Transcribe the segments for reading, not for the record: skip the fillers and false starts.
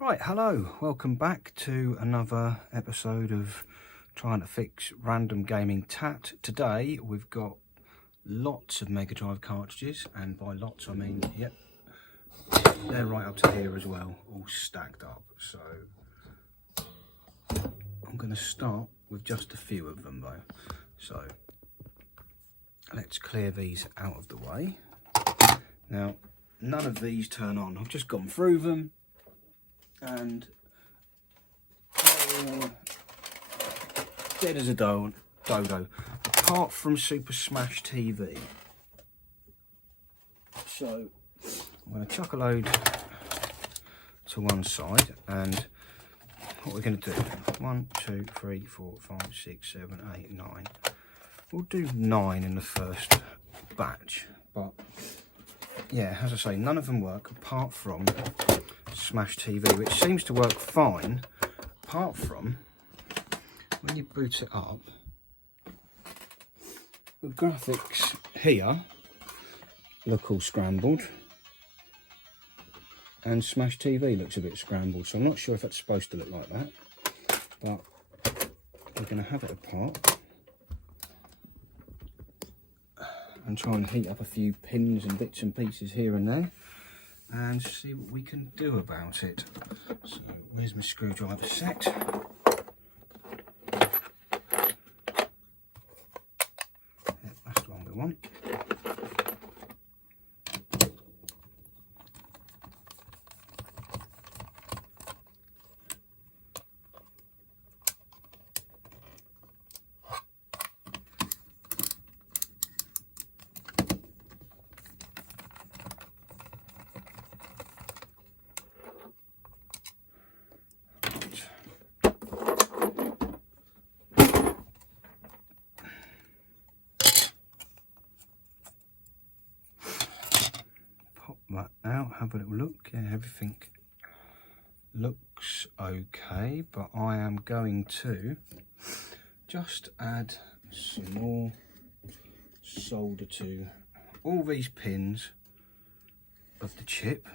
Right, hello, welcome back to another episode of trying to fix random gaming tat. Today we've got lots of Megadrive cartridges, and by lots I mean, yep, they're right up to here as well, all stacked up. So I'm going to start with just a few of them though. So let's clear these out of the way. Now, none of these turn on. I've just gone through them and dead as a dodo, apart from Super Smash TV. So I'm going to chuck a load to one side, and what we're going to do, 1, 2, 3, 4, 5, 6, 7, 8, 9. We'll do 9 in the first batch, but yeah, as I say, none of them work apart from Smash TV, which seems to work fine, apart from when you boot it up, the graphics here look all scrambled, and Smash TV looks a bit scrambled, so I'm not sure if that's supposed to look like that, but we're going to have it apart and try and heat up a few pins and bits and pieces here and there and see what we can do about it. So where's my screwdriver set? Yeah, that's the one we want. That out, have a little look. Yeah, everything looks okay, but I am going to just add some more solder to all these pins of the chip.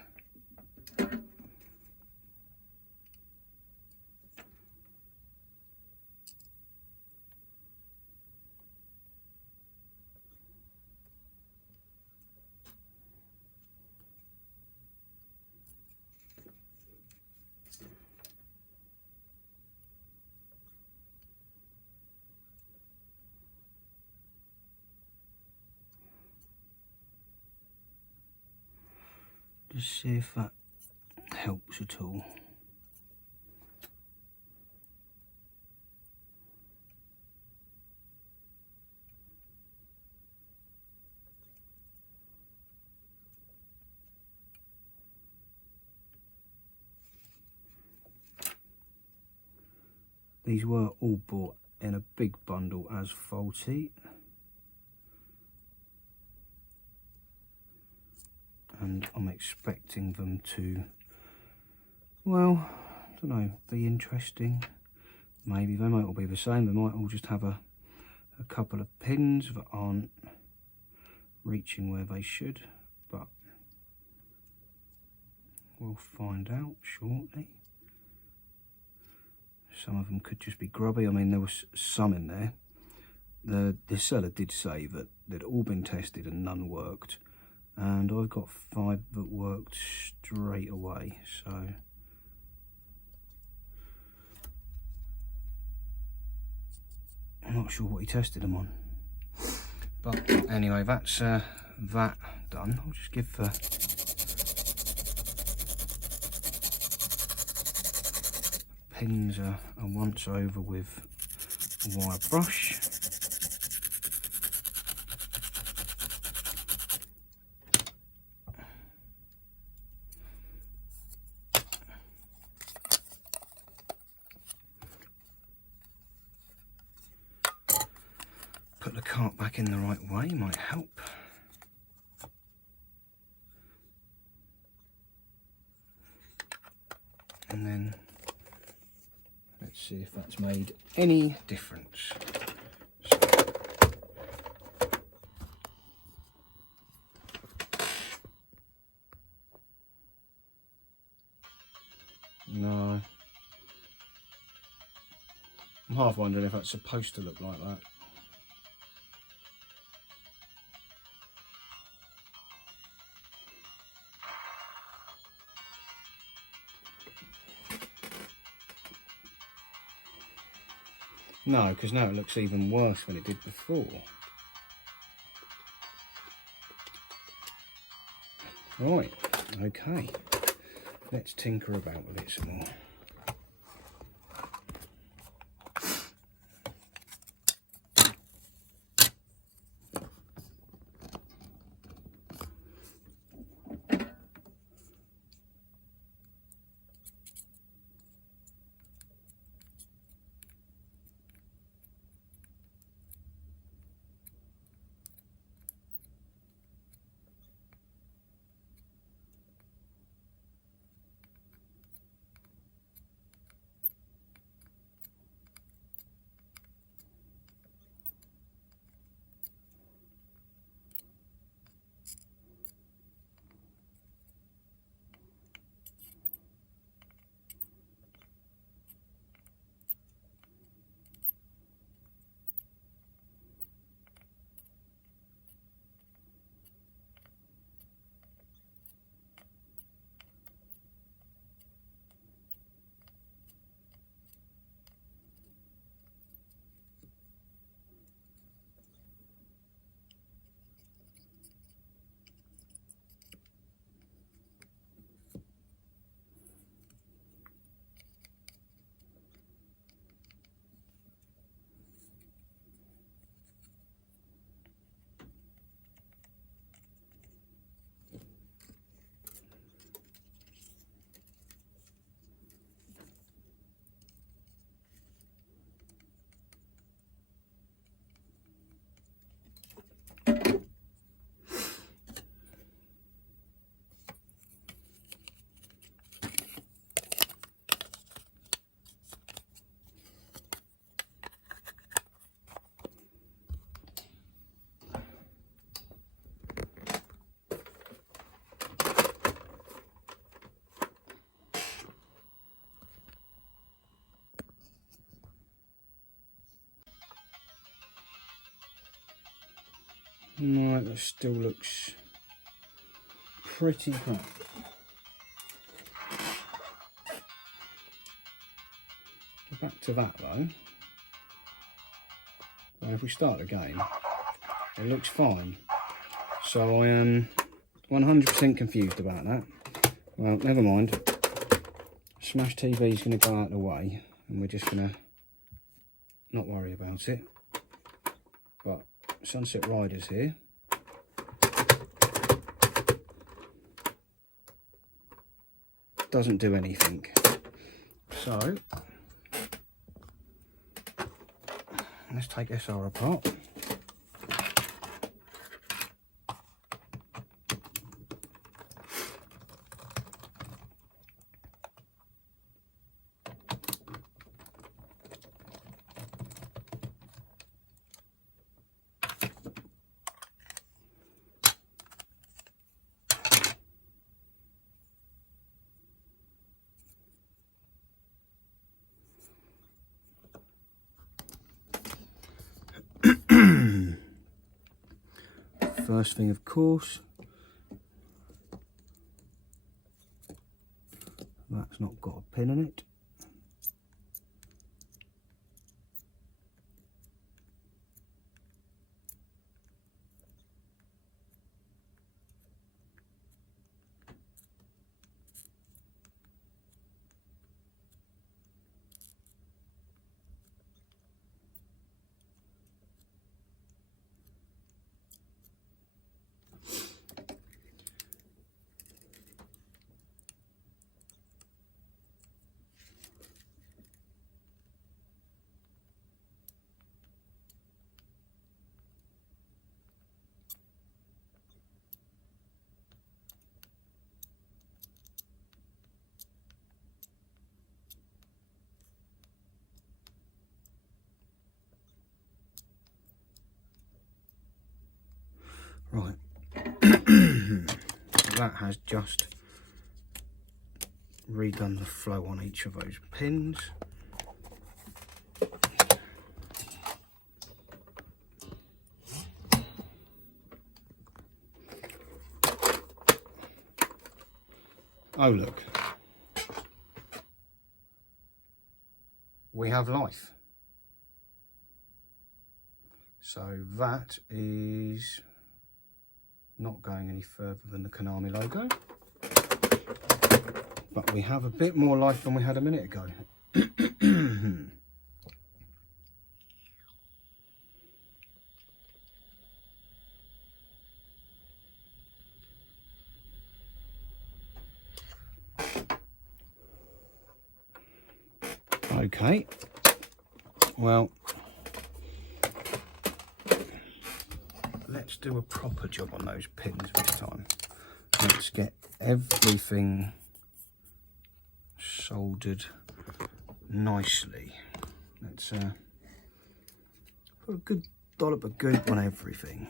Just see if that helps at all. These were all bought in a big bundle as faulty, and I'm expecting them to, well, I don't know, be interesting. Maybe they might all be the same. They might all just have a couple of pins that aren't reaching where they should, but we'll find out shortly. Some of them could just be grubby. I mean, there was some in there. The seller did say that they'd all been tested and none worked, and I've got 5 that worked straight away, so I'm not sure what he tested them on. But anyway, that's that done. I'll just give the pins a once over with a wire brush. Put the cart back in the right way might help. And then let's see if that's made any difference. So, No. I'm half wondering if that's supposed to look like that. No, because now it looks even worse than it did before. Right, okay. Let's tinker about with it some more. Right, that still looks pretty crap. Back to that though. Well, if we start again, it looks fine. So I am 100% confused about that. Well, never mind. Smash TV is going to go out of the way, and we're just going to not worry about it. But Sunset Riders here. Doesn't do anything. So let's take SR apart. First thing, of course, that's not got a pin in it. Right, that has just redone the flow on each of those pins. Oh look, we have life. So that is not going any further than the Konami logo, but we have a bit more life than we had a minute ago. Okay, well, let's do a proper job on those pins this time. Let's get everything soldered nicely. Let's put a good dollop of goop on everything.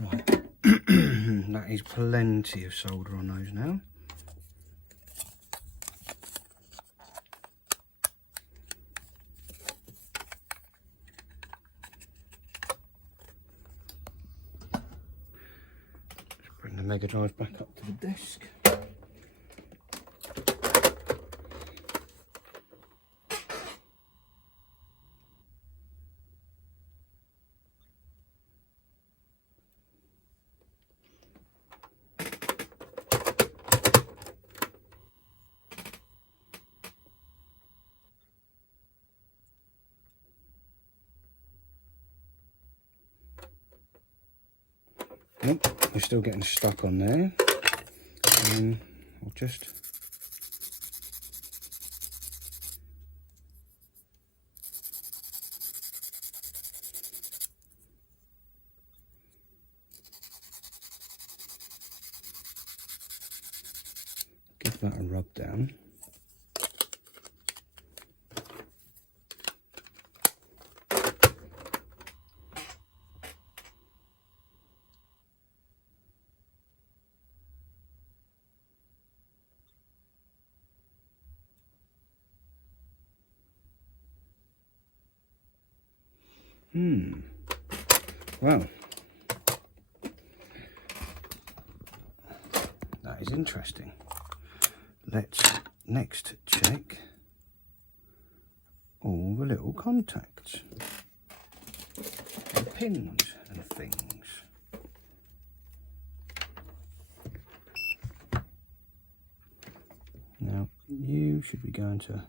Right, that is plenty of solder on those now. Let's bring the Megadrive back up to the desk. Nope, we're still getting stuck on there. I'll just give that a rub down. Well, that is interesting. Let's next check all the little contacts, and pins and things. Now, you should be going to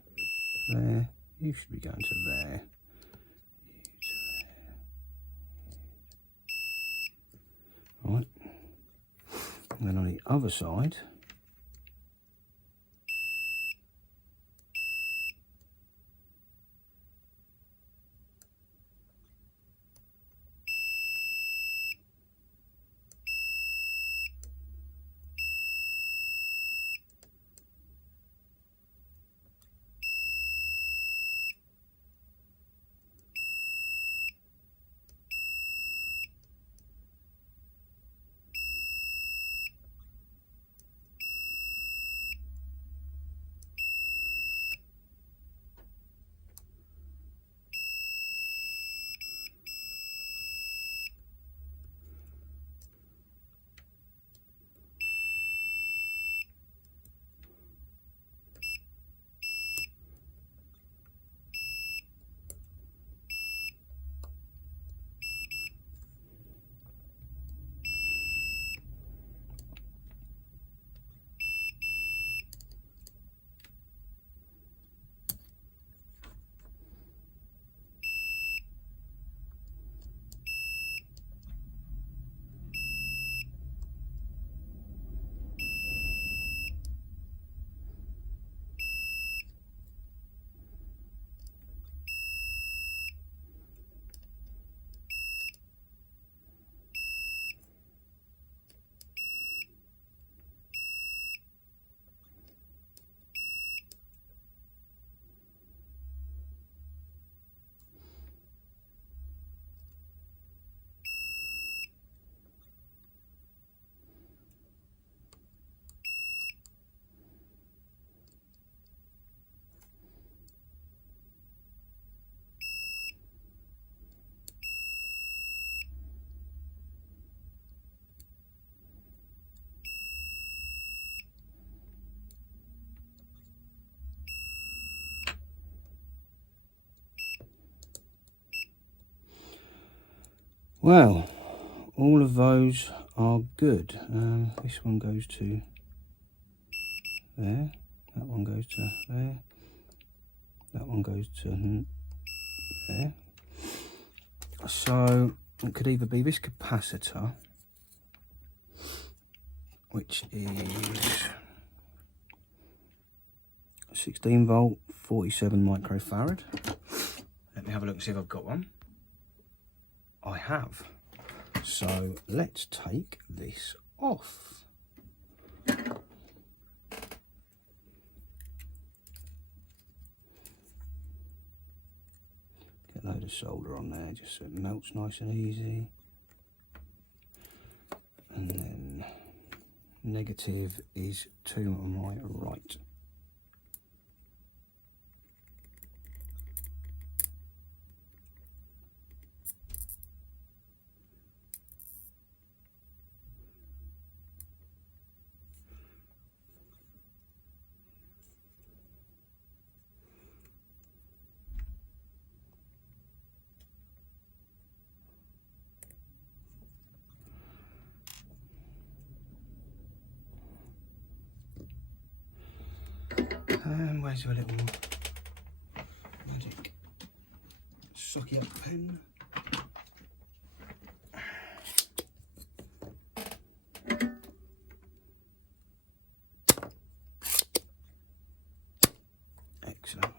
there, you should be going to there. Right, and then on the other side, Well, all of those are good. This one goes to there, that one goes to there, that one goes to there. So it could either be this capacitor, which is 16 volt, 47 microfarad. Let me have a look and see if I've got one. I have. So let's take this off. Get a load of solder on there just so it melts nice and easy. And then negative is to my right. And where's your little magic sucky up pen? Excellent.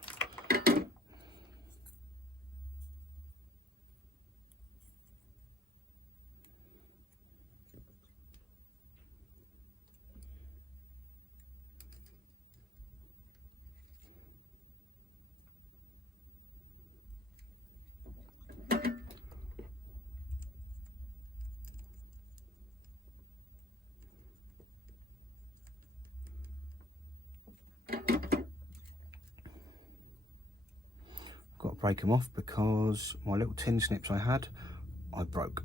Got to break them off because my little tin snips I had, I broke.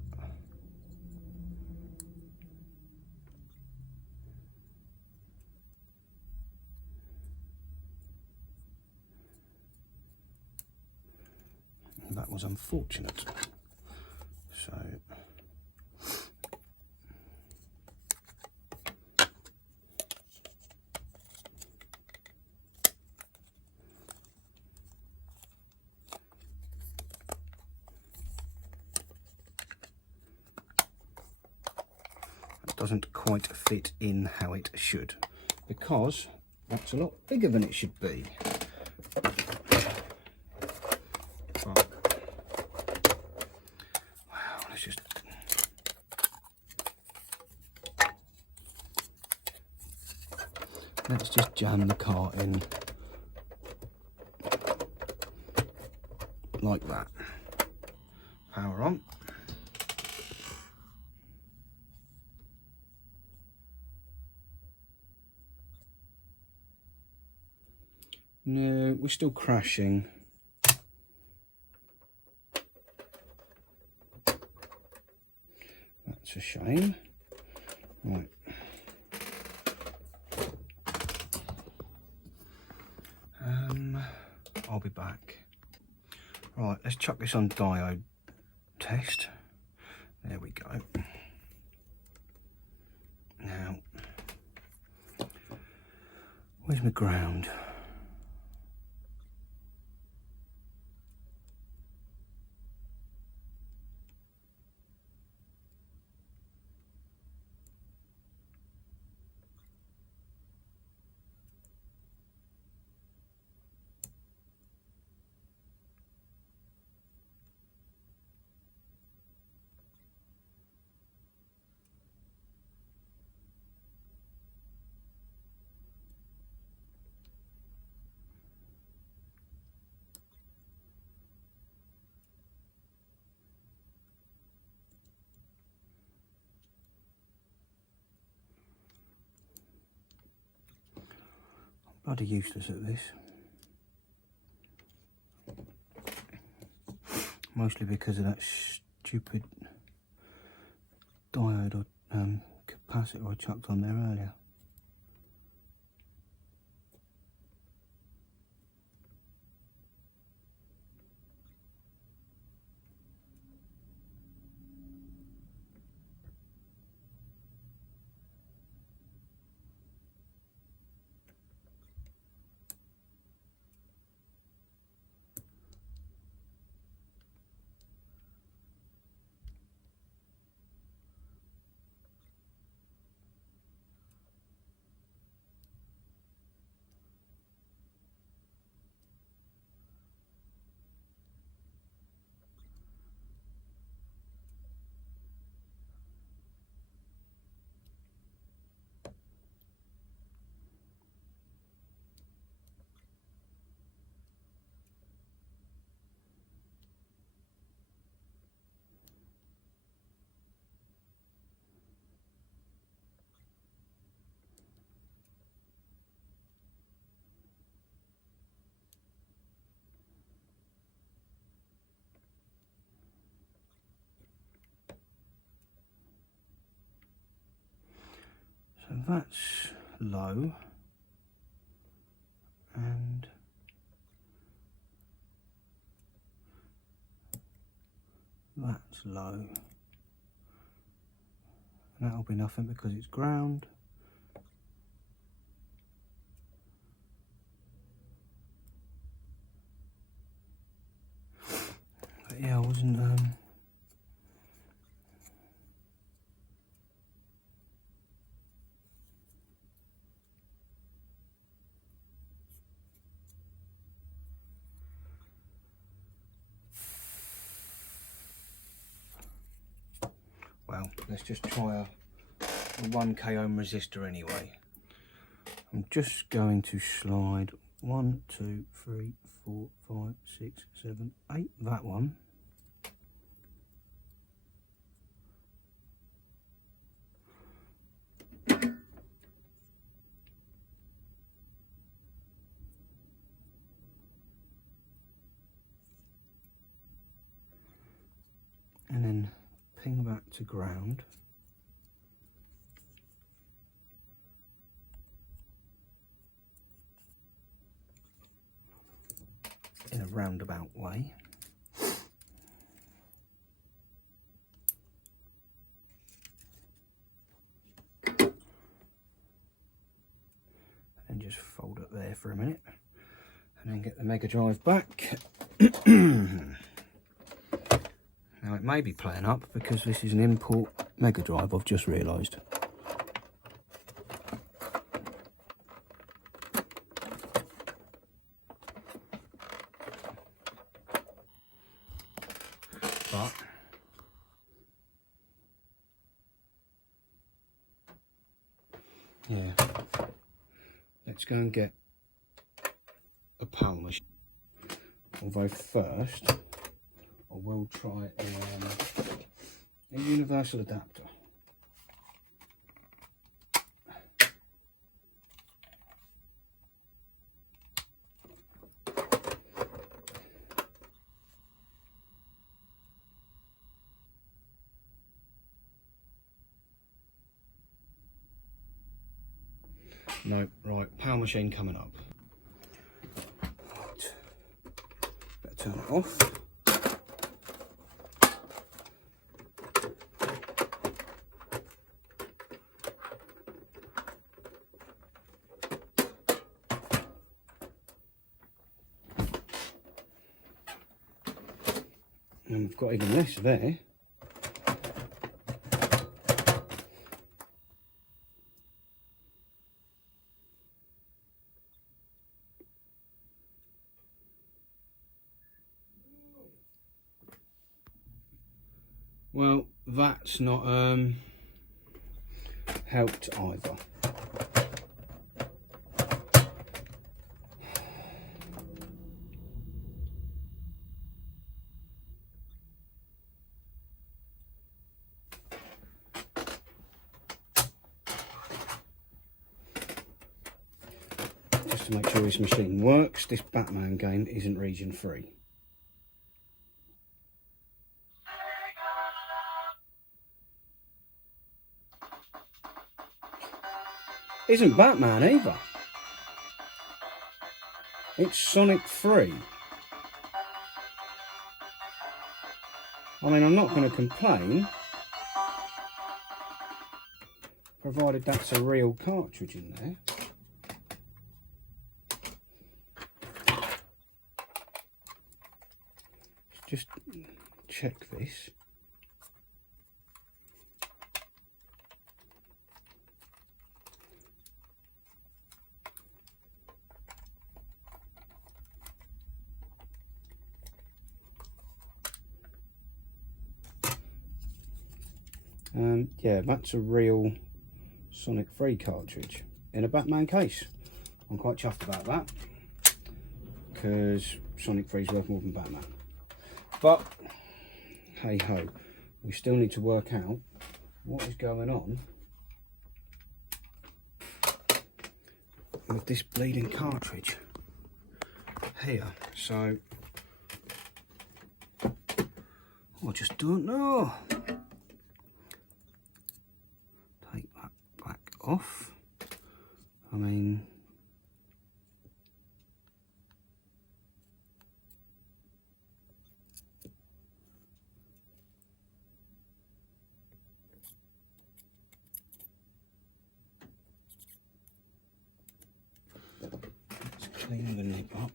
And that was unfortunate. So doesn't quite fit in how it should, because that's a lot bigger than it should be. But, wow, let's just jam the cart in like that. Power on. No, we're still crashing. That's a shame. Right. I'll be back. Right, let's chuck this on diode test. There we go. Now, where's my ground? Bloody useless at this. Mostly because of that stupid diode or capacitor I chucked on there earlier. And that's low, and that's low. And that'll be nothing because it's ground. But yeah, I wasn't well, let's just try a 1k ohm resistor anyway. I'm just going to slide 1, 2, 3, 4, 5, 6, 7, 8, that one. And then ping that to ground. In a roundabout way. And just fold it there for a minute. And then get the Megadrive back. Now it may be playing up because this is an import Megadrive, I've just realised. But yeah, let's go and get a power machine. Although first, I will try a universal adapter. No, right, power machine coming up. Right, better turn it off. And we've got even less there. Well, that's not helped either. Just to make sure this machine works, this Batman game isn't region free. Isn't Batman either. It's Sonic 3. I mean, I'm not going to complain, provided that's a real cartridge in there. Just check this. Yeah, that's a real Sonic 3 cartridge in a Batman case. I'm quite chuffed about that because Sonic 3 is worth more than Batman. But hey ho, we still need to work out what is going on with this bleeding cartridge here. So I just don't know. Take that back off. I mean, let's clean the nib up.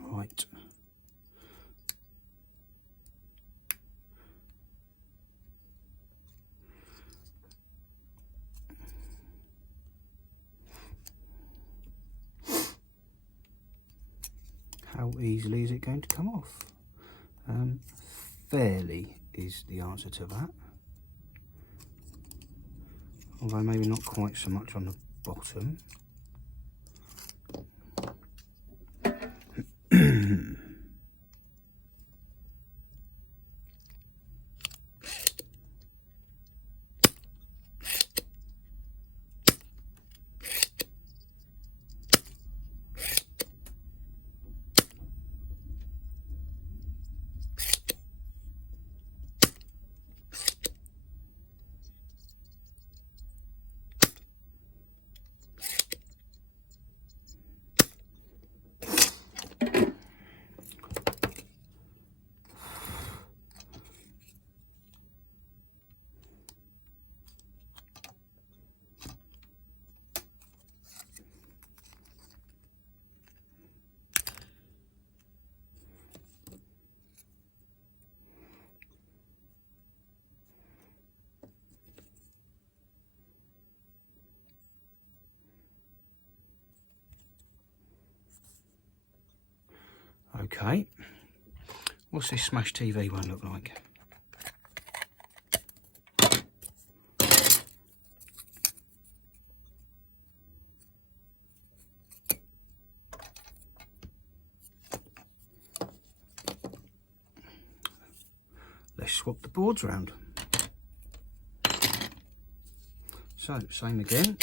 Right. How easily is it going to come off? Fairly is the answer to that. Although maybe not quite so much on the bottom. Okay, what's this Smash TV one look like? Let's swap the boards around. So, same again.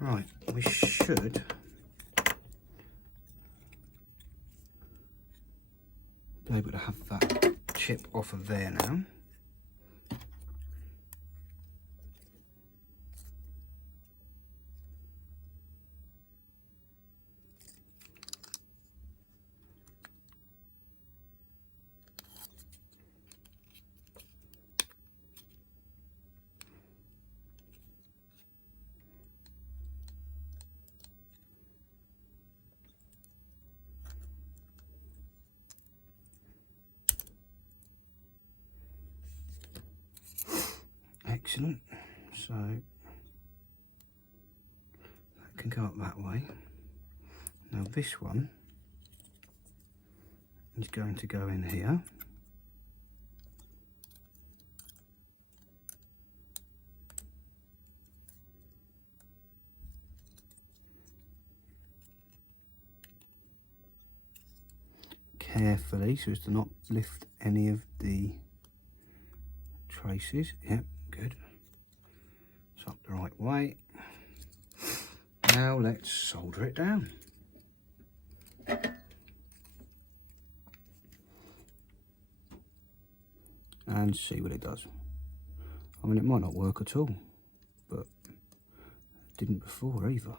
Right, we should be able to have that chip off of there now. Excellent. So that can go up that way. Now this one is going to go in here. Carefully so as to not lift any of the traces. Yep, good. It's up the right way. Now let's solder it down. And see what it does. I mean, it might not work at all, but it didn't before either.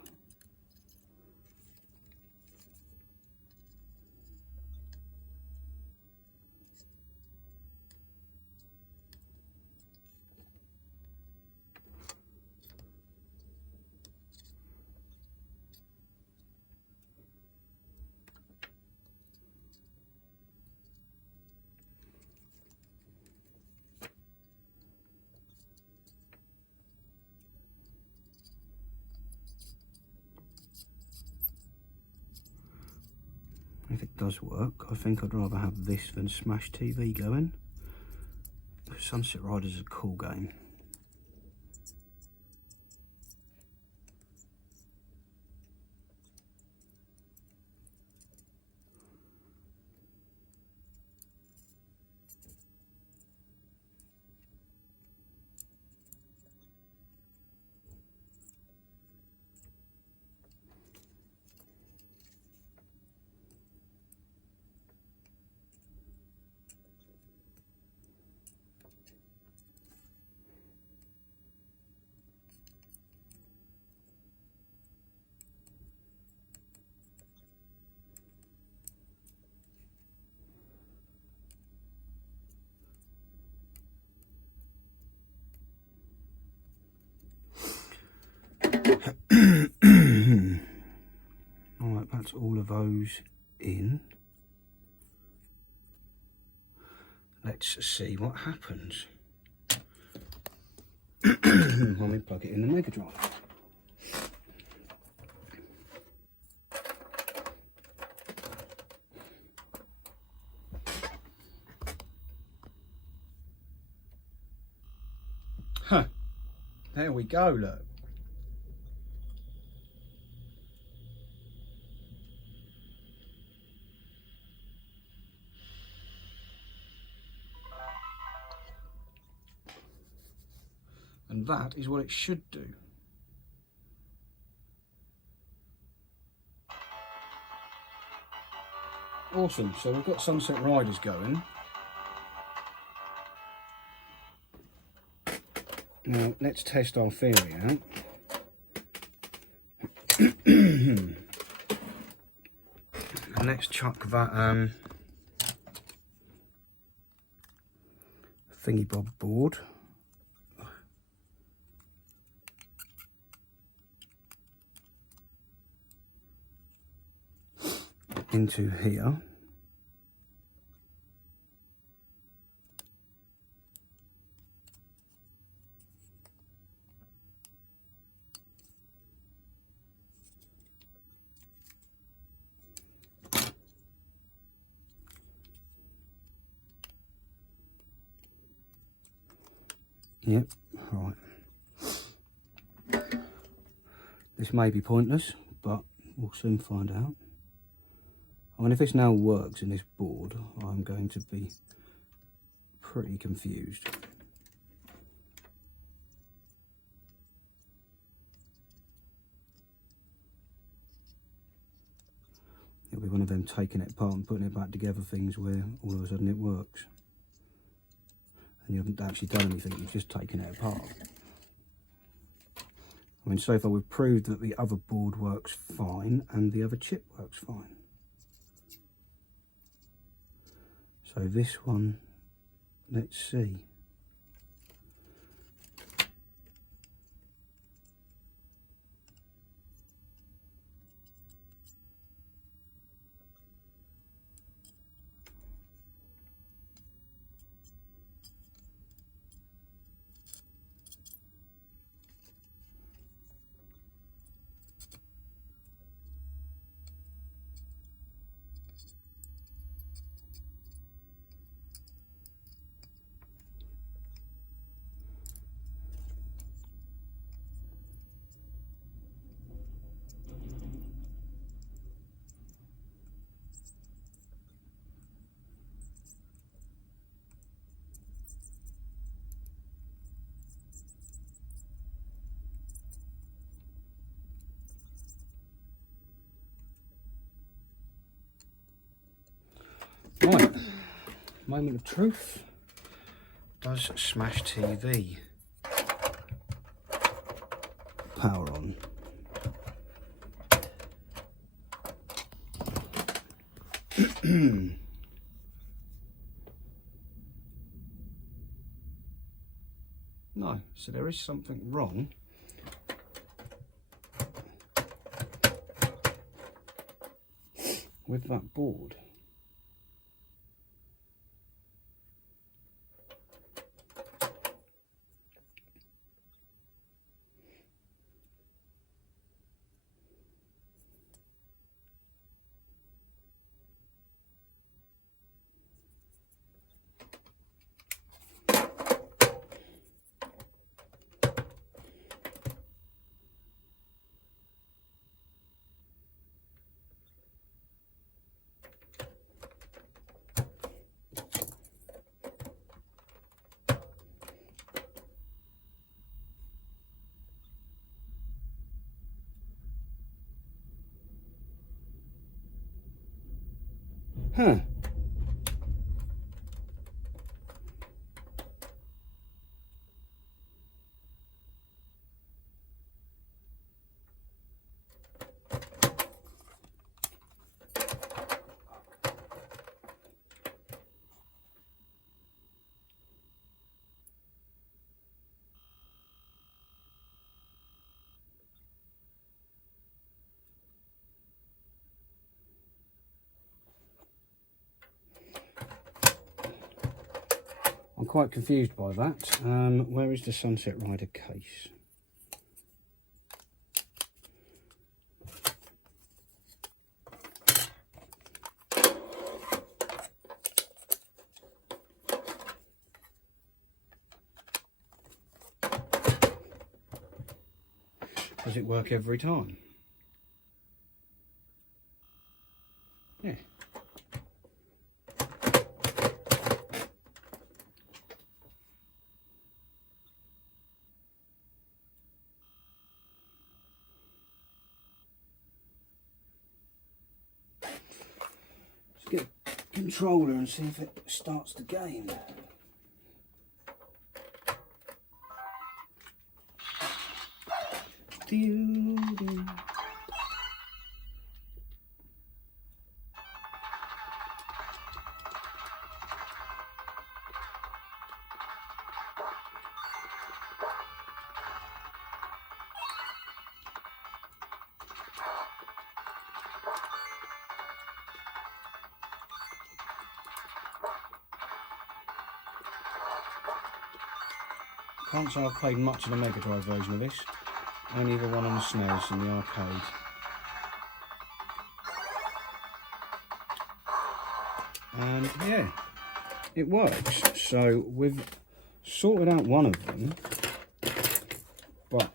if it does work. I think I'd rather have this than Smash TV going. Sunset Riders is a cool game. Alright, that's all of those in. Let's see what happens when we plug it in the Megadrive. Huh, there we go, look. And that is what it should do. Awesome, so we've got Sunset Riders going. Now let's test our theory out. And let's chuck that thingy bob board into here. Yep, right. This may be pointless, but we'll soon find out. I mean, if this now works in this board, I'm going to be pretty confused. It'll be one of them taking it apart and putting it back together things where all of a sudden it works. And you haven't actually done anything, you've just taken it apart. I mean, so far we've proved that the other board works fine and the other chip works fine. So this one, let's see. Right, moment of truth. Does Smash TV power on? No, so there is something wrong with that board. Huh. I'm quite confused by that. Where is the Sunset Rider case? Does it work every time? Yeah. Let's get a controller and see if it starts the game. Can't say I've played much of the Megadrive version of this, only the one on the SNES in the arcade. And yeah, it works. So we've sorted out one of them, but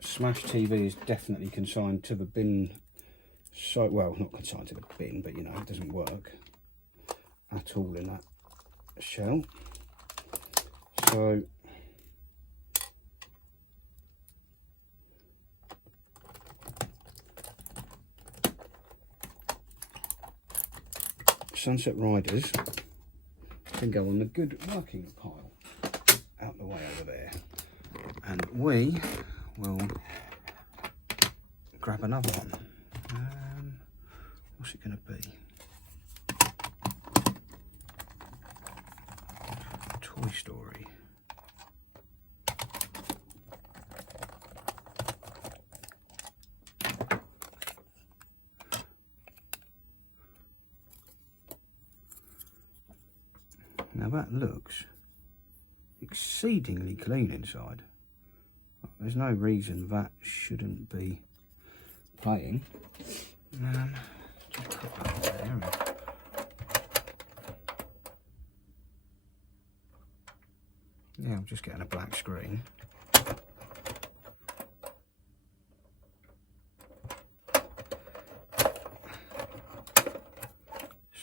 Smash TV is definitely consigned to the bin. So, well, not consigned to the bin, but you know, it doesn't work at all in that shell. So Sunset Riders can go on the good working pile out the way over there, and we will grab another one. What's it going to be? Toy Story. Now that looks exceedingly clean inside. There's no reason that shouldn't be playing. Just put that on there. Yeah, I'm just getting a black screen.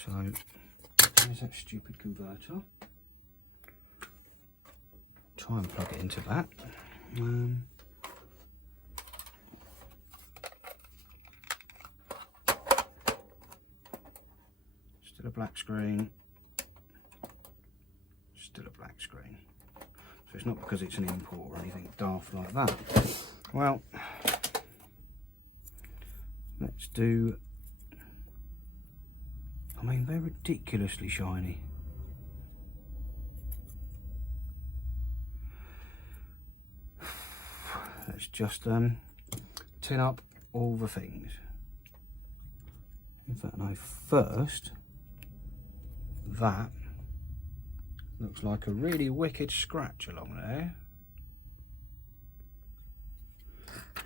So there's that stupid converter. Try and plug it into that. Still a black screen. Still a black screen. So it's not because it's an import or anything daft like that. Well, let's do. I mean, they're ridiculously shiny. Let's just tin up all the things. In fact, no, first, that looks like a really wicked scratch along there.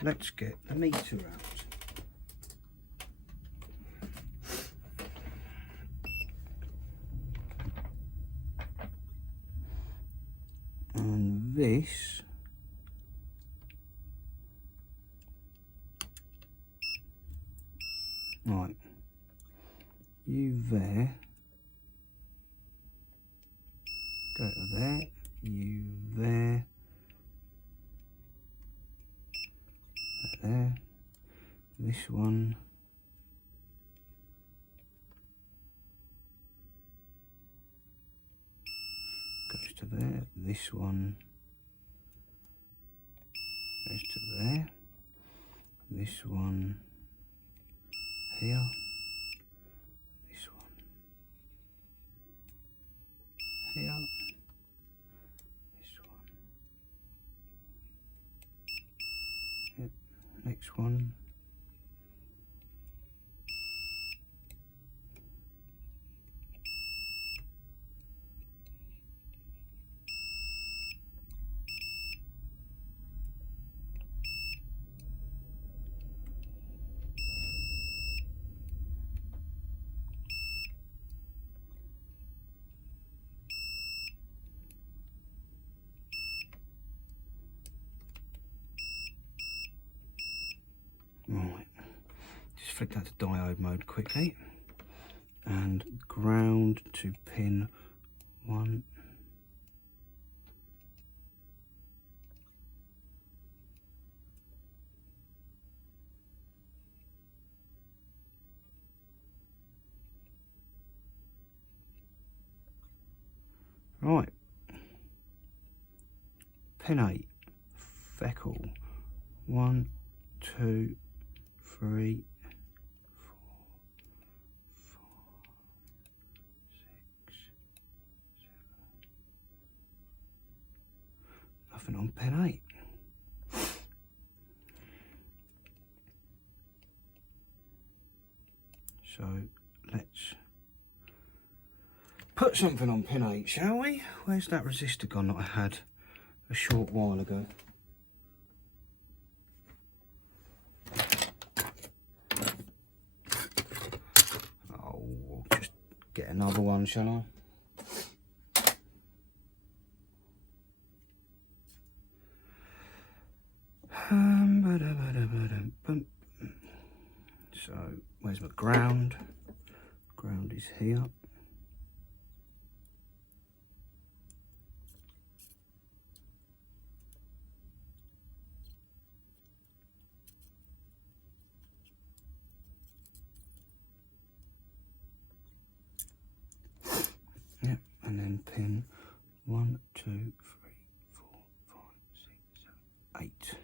Let's get the meter out. And this right, you there, go to there, you there, there, this one, there, this one goes to there, this one here, this one here, this one, yep. Next one, right, just flick that to diode mode quickly, and ground to pin 1. Right, pin 8, Feckle, 1, 2, 3, 4, 5, 6, 7. Nothing on pin 8. So let's put something on pin 8, shall we? Where's that resistor gone that I had a short while ago? Oh, we'll just get another one, shall I? So, where's my ground? Ground is here. Yep, and then pin 1, 2, 3, 4, 5, 6, 7, 8.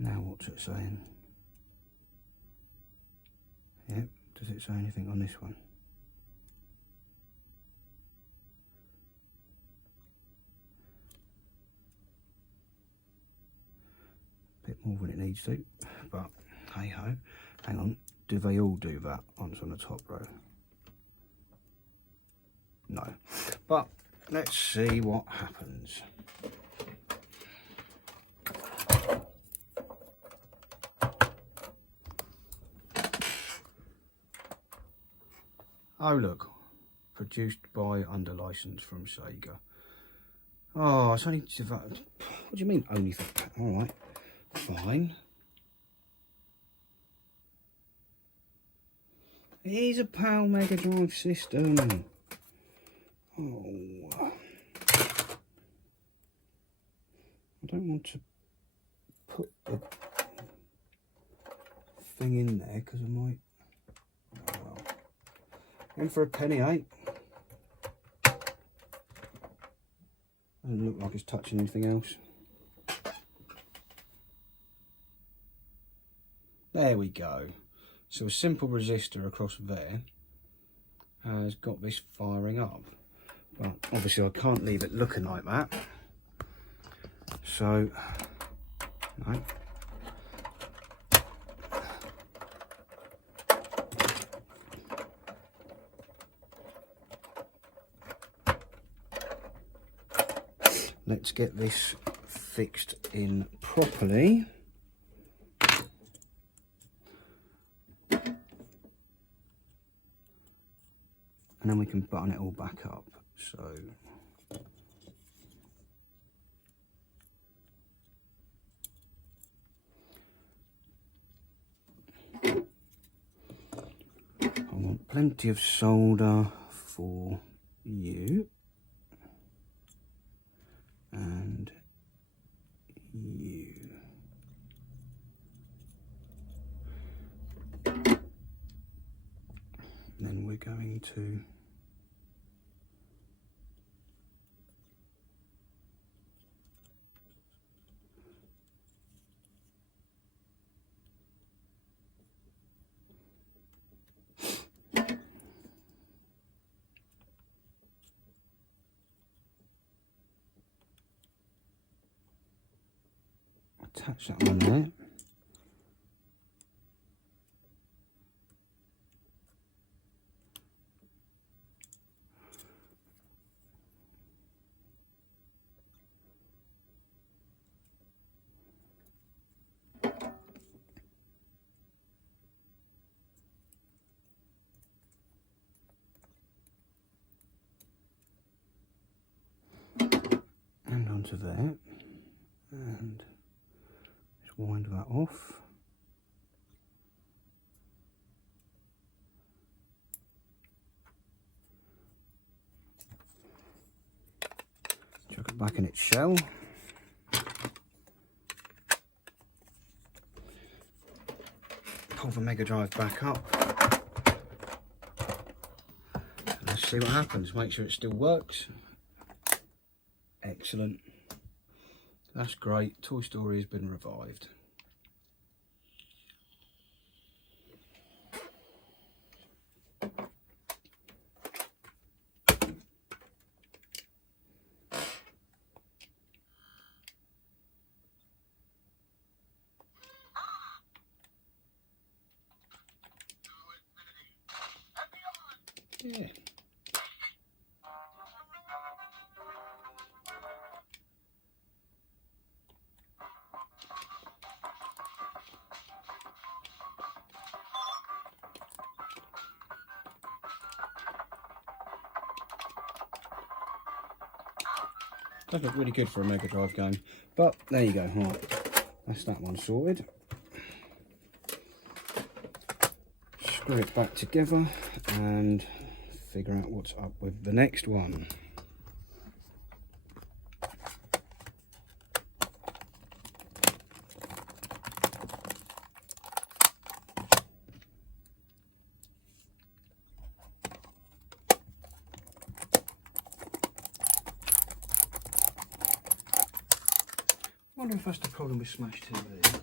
Now what's it saying? Yep, does it say anything on this one? Bit more than it needs to, but hey ho. Hang on, do they all do that once on the top row? No, but let's see what happens. Oh look, produced by under license from Sega. Oh, it's only, what do you mean only for, alright, fine. It is a PAL Megadrive system. Oh, I don't want to put the thing in there because I might, oh well. In for a penny, eh? Doesn't look like it's touching anything else. There we go. So a simple resistor across there has got this firing up. But obviously I can't leave it looking like that. So, no. Let's get this fixed in properly. And then we can button it all back up. So want plenty of solder for you and you. Then we're going to attach that on there. And onto there, and just wind that off. Chuck it back in its shell. Pull the Megadrive back up. Let's see what happens. Make sure it still works. Excellent. That's great. Toy Story has been revived. Yeah. Does look really good for a Mega Drive game, but there you go. Right, that's that one sorted. Screw it back together and figure out what's up with the next one. I wonder if that's the problem with Smash TV.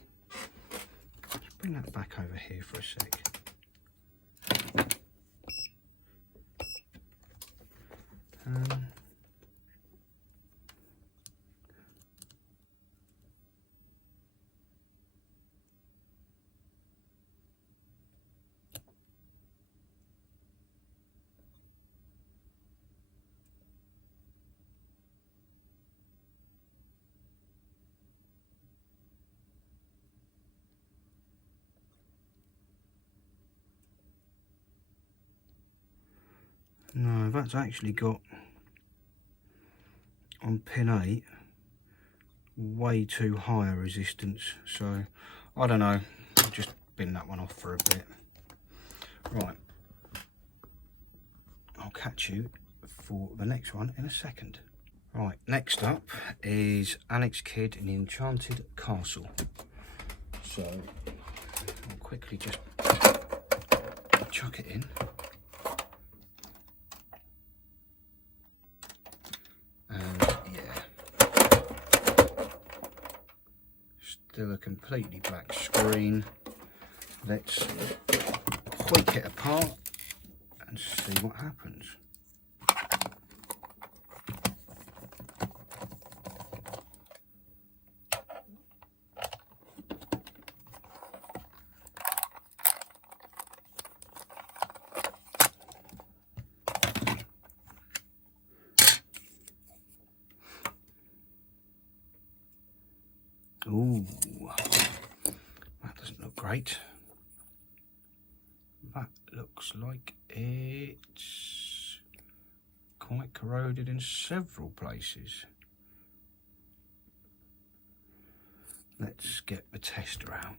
Let's bring that back over here for a sec. No, that's actually got on pin 8 way too high a resistance, so I don't know, I'll just bin that one off for a bit. Right, I'll catch you for the next one in a second. Right, next up is Alex Kidd in the Enchanted Castle. So I'll quickly just chuck it in. Still a completely black screen. Let's hoik it apart and see what happens. Ooh, that doesn't look great. That looks like it's quite corroded in several places. Let's get the tester out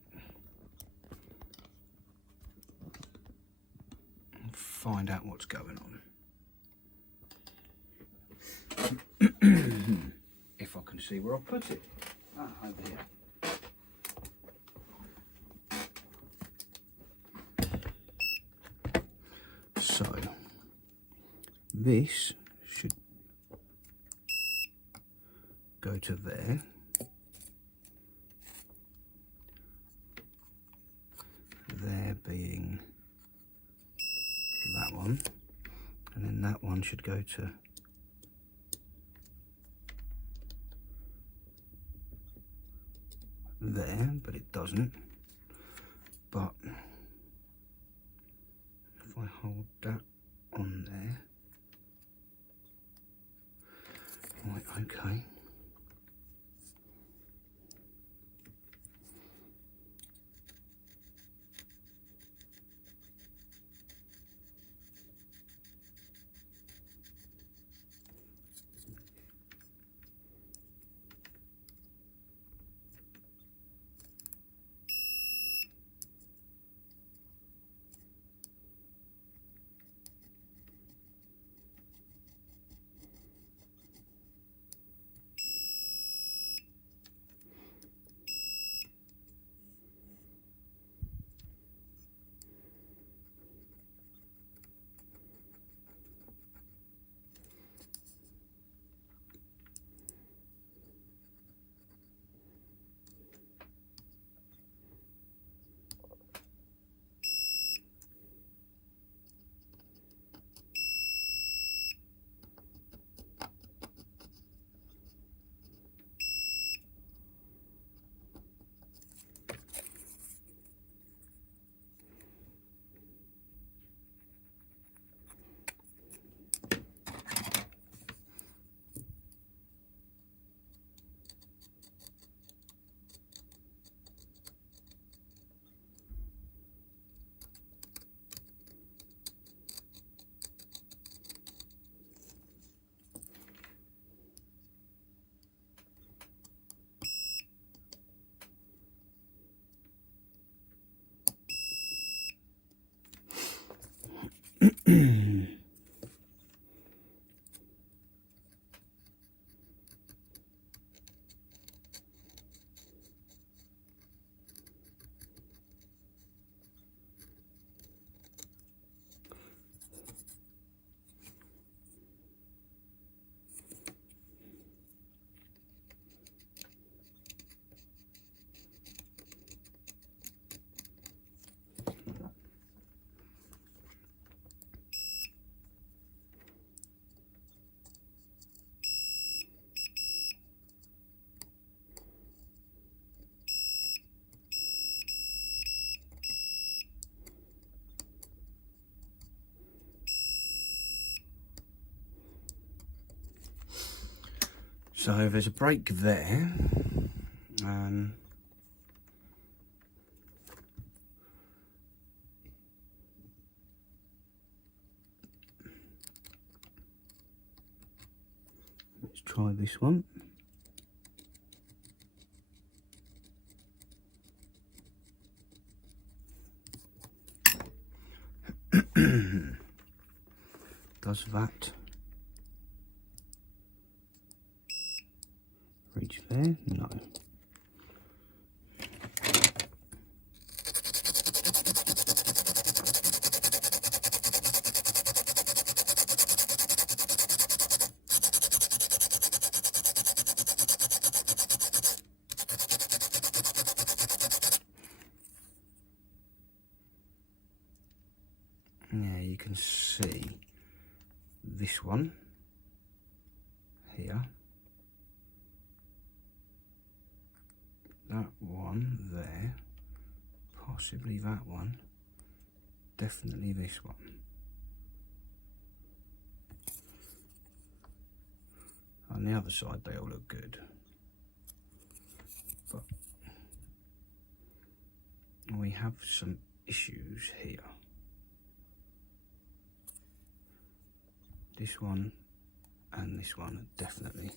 and find out what's going on. If I can see where I put it. Ah, over here. So this should go to there. There being that one, and then that one should go to there, but it doesn't. But if I hold that on there, right, okay. So there's a break there. Let's try this one. Does that reach there? No. Yeah, you can see this one here, that one there, possibly that one, definitely this one. On the other side they all look good, but we have some issues here. This one and this one are definitely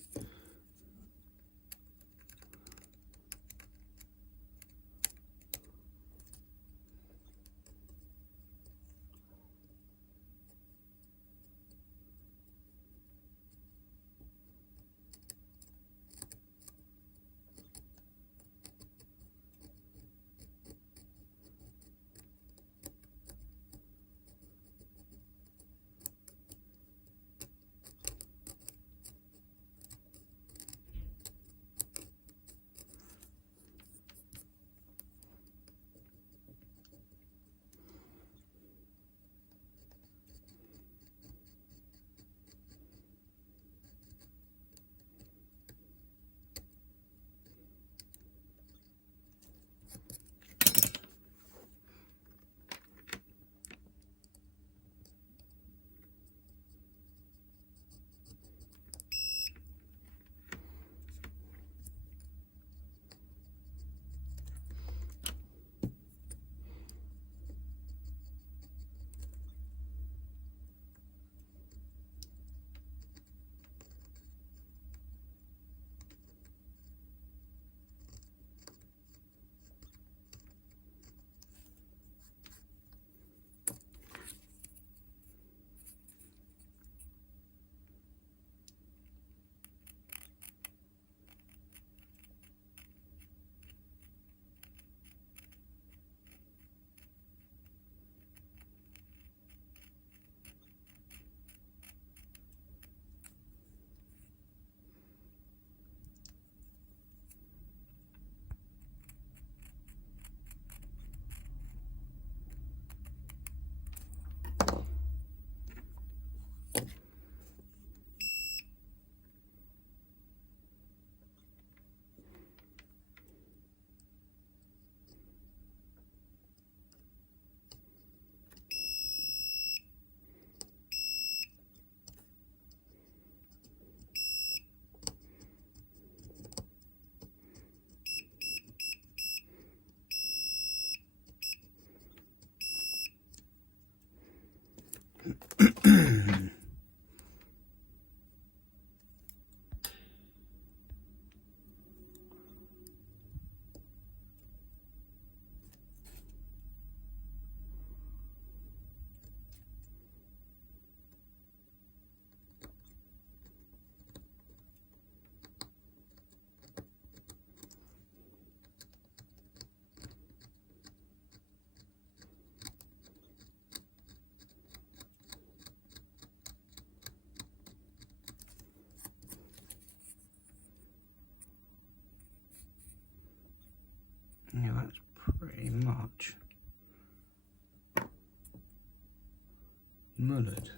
mullered.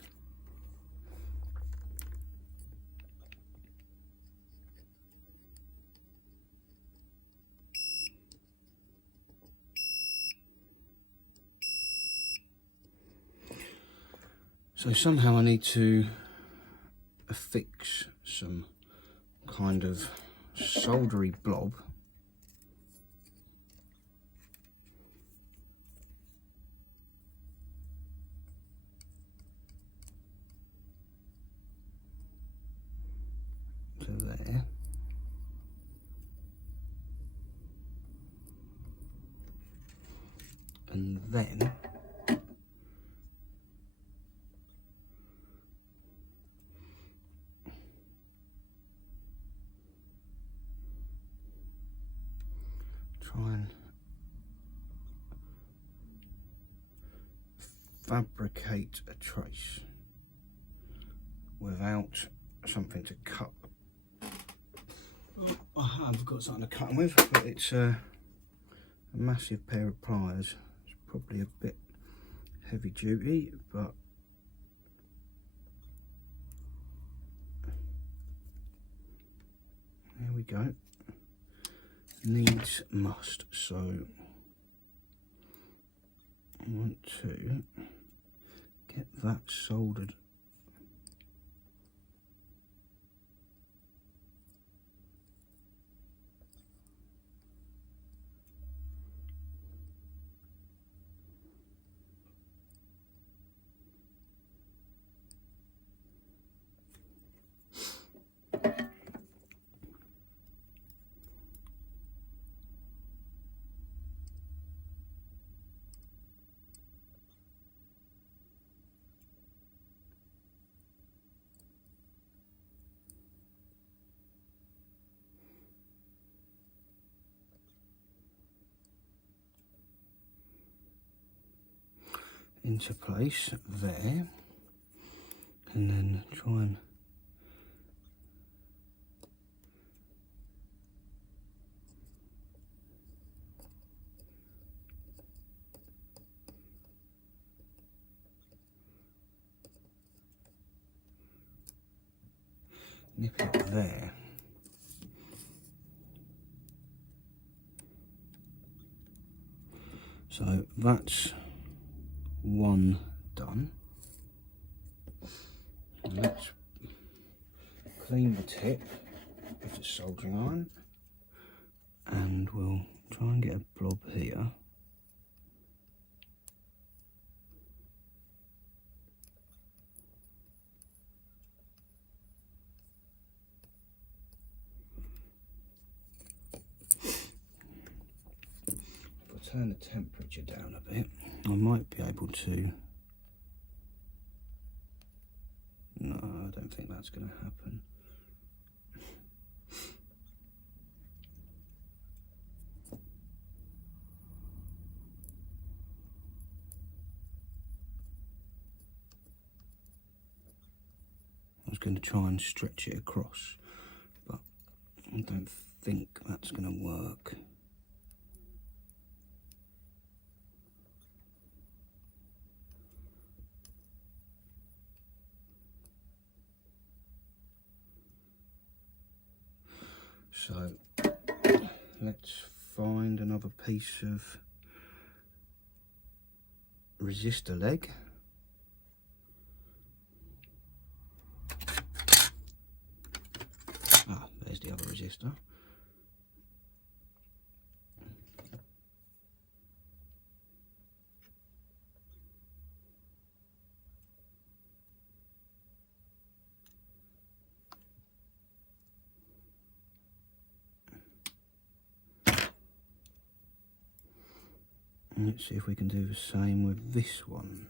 So somehow I need to affix some kind of soldery blob to there. And then try and fabricate a trace without something to cut. I have got something to cut them with, but it's a massive pair of pliers. It's probably a bit heavy duty, but there we go. Needs must. So I want to get that soldered. Into place there, and then try and nip it there. So that's one done. Let's clean the tip of the soldering iron, and we'll try and get a blob here. If I turn the temperature down a bit, I might be able to. No, I don't think that's going to happen. I was going to try and stretch it across, but I don't think that's going to work. So let's find another piece of resistor leg. Ah, there's the other resistor. Let's see if we can do the same with this one.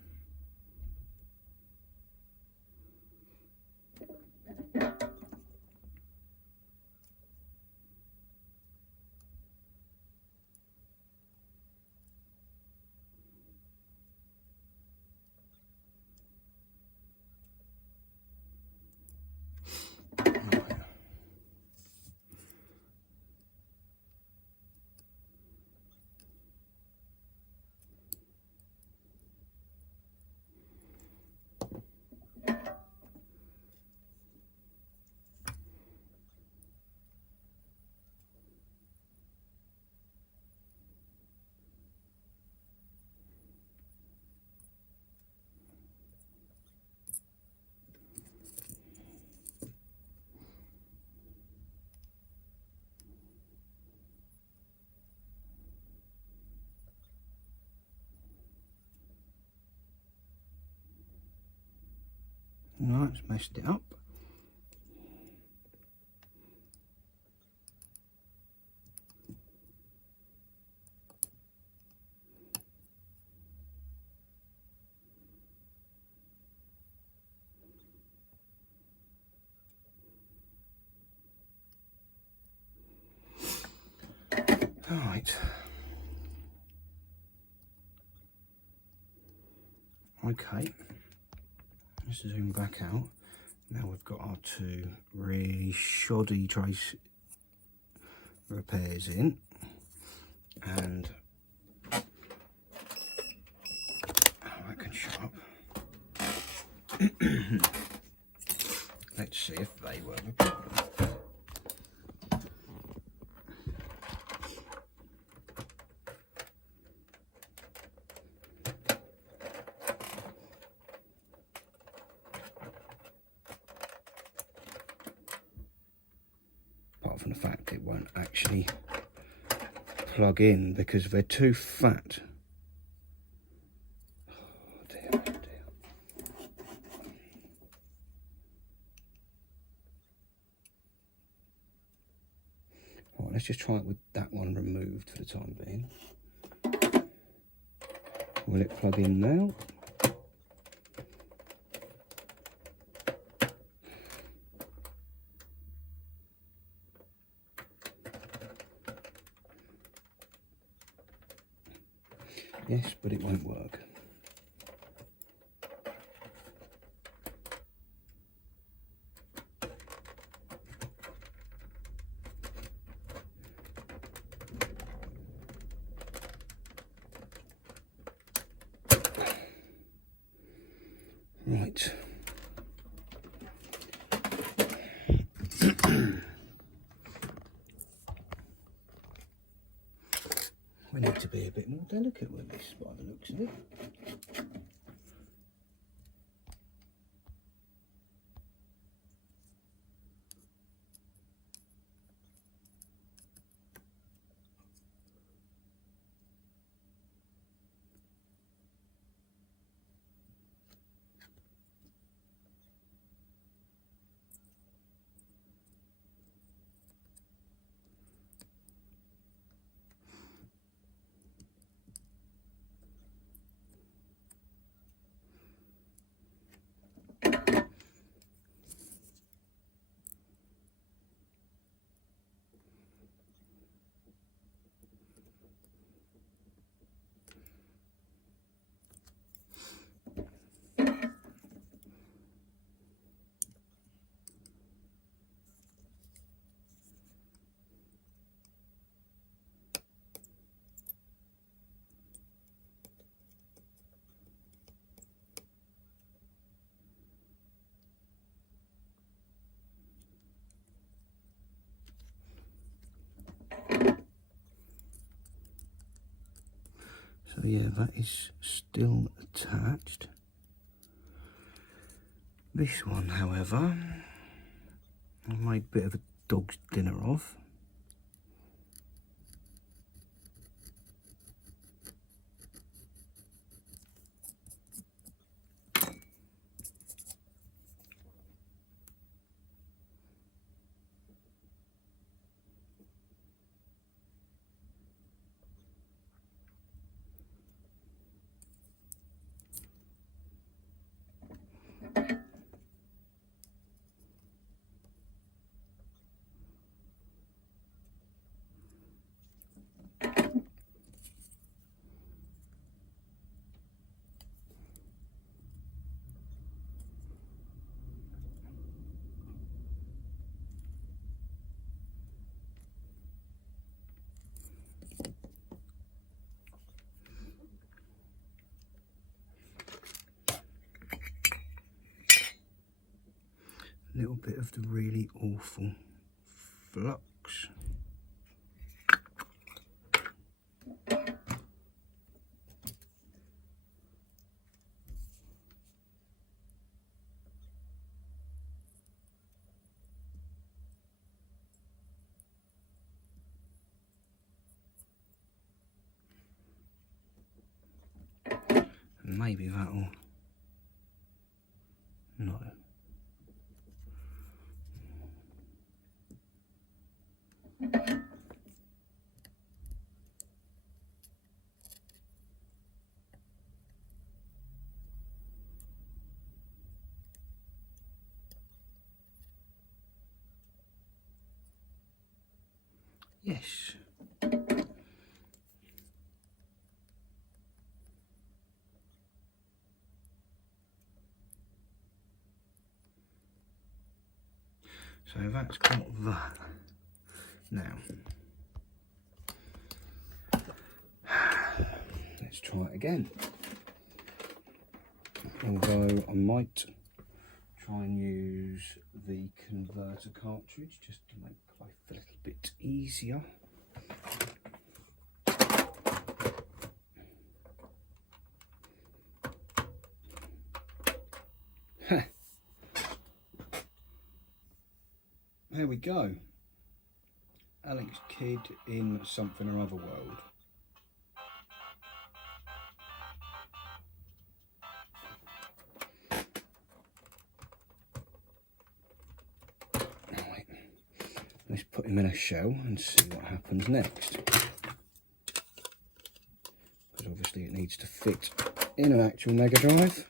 No, it's messed it up. Right. Okay. Let's zoom back out. Now we've got our two really shoddy trace repairs in, and I can shut up. Let's see if they were the problem. Apart from the fact it won't actually plug in because they're too fat. Oh dear, oh dear. Alright, let's just try it with that one removed for the time being. Will it plug in now? Yes, but it won't work. Right. We need to be a bit more delicate with this by the looks of it. So yeah, that is still attached. This one, however, I made a bit of a dog's dinner of. A little bit of the really awful flux. And maybe that'll... No. Yes. So that's got that. Now, let's try it again. Although I might try and use the converter cartridge just to make life a little bit easier. There we go. Alex Kidd in Something or Other World. Right. Let's put him in a shell and see what happens next. Because obviously it needs to fit in an actual Megadrive.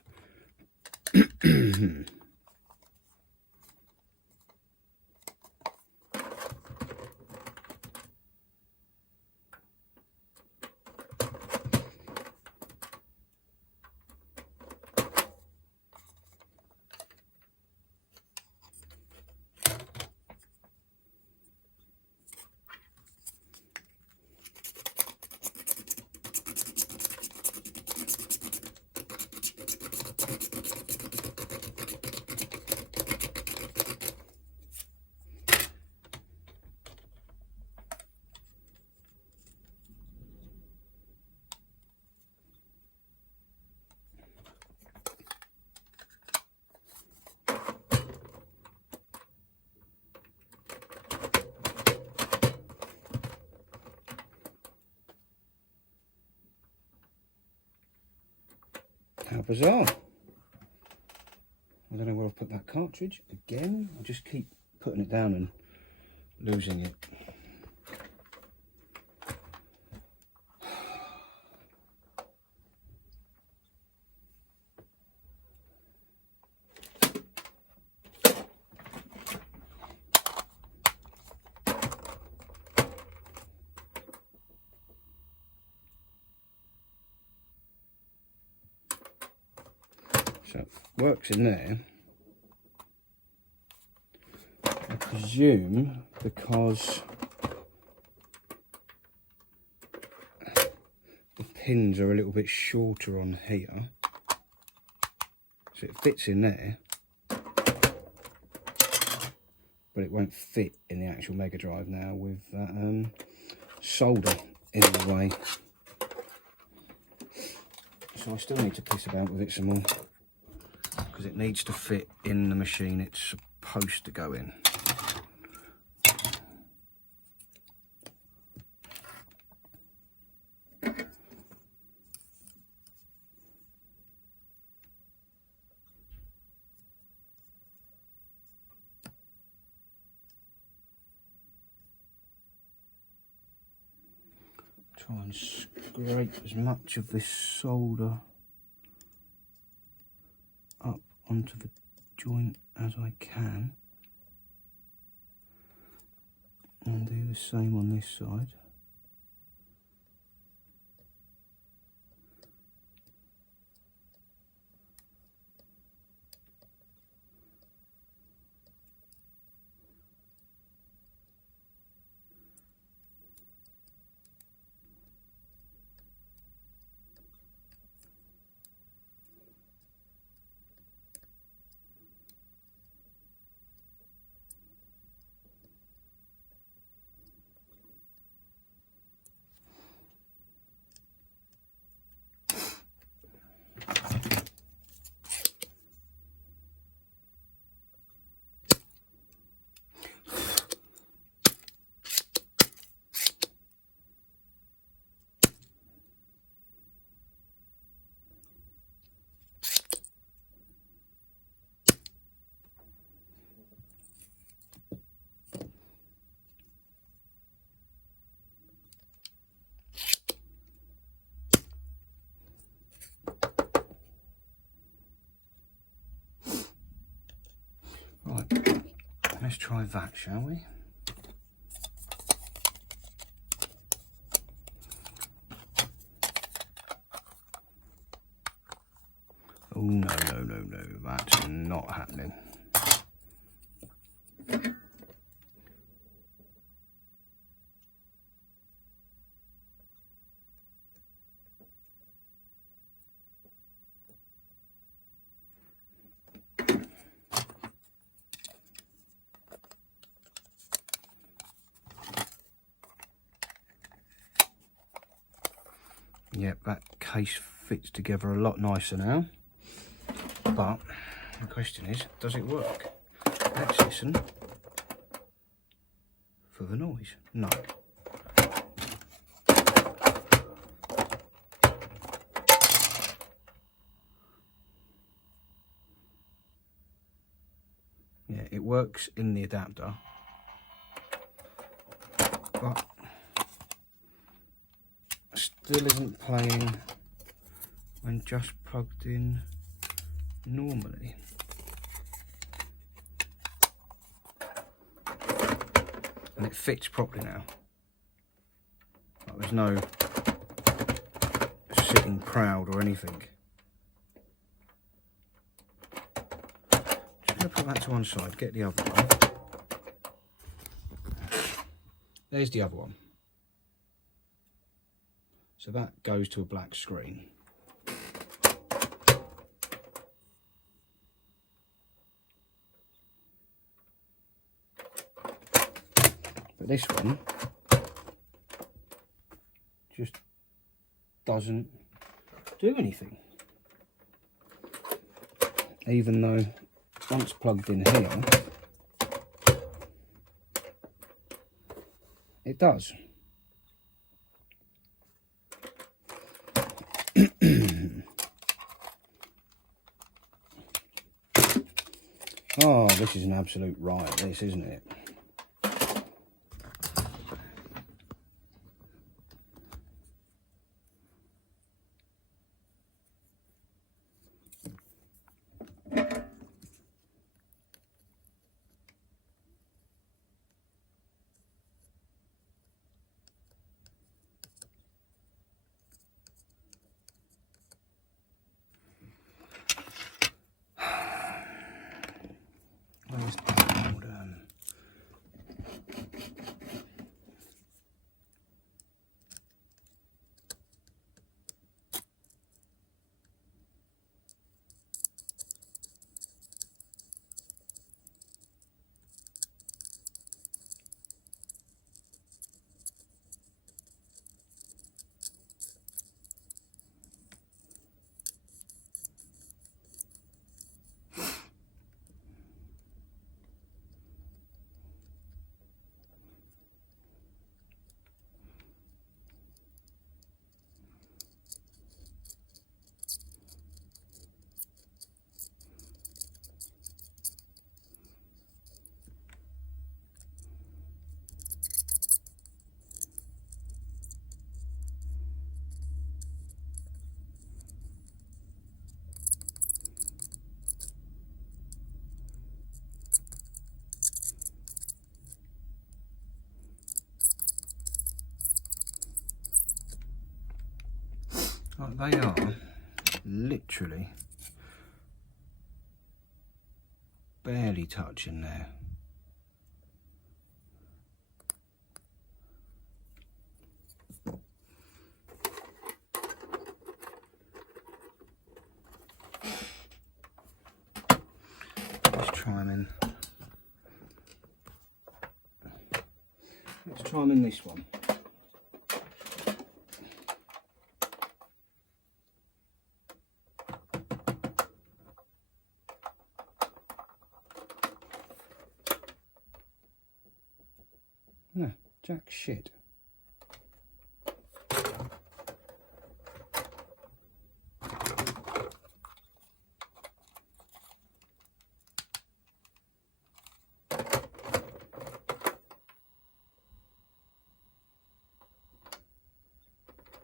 How bizarre. I don't know where I've put that cartridge again. I'll just keep putting it down and losing it. So it works in there, I presume, because the pins are a little bit shorter on here, so it fits in there, but it won't fit in the actual Megadrive now with that solder in the way. So I still need to piss about with it some more, because it needs to fit in the machine it's supposed to go in. Try and scrape as much of this solder up onto the joint as I can, and do the same on this side. Right, let's try that, shall we? not happening. Yep, that case fits together a lot nicer now. But the question is, does it work? Let's listen for the noise. No. Yeah, it works in the adapter, but still isn't playing when just plugged in normally. And it fits properly now. Like, there's no sitting proud or anything. Just going to put that to one side, get the other one. There's the other one. So that goes to a black screen. But this one just doesn't do anything. Even though once plugged in here, it does. Oh, this is an absolute riot, this, isn't it? Where's the old, like they are literally barely touching there. Let's try them in. Let's try them in this one. No, jack shit.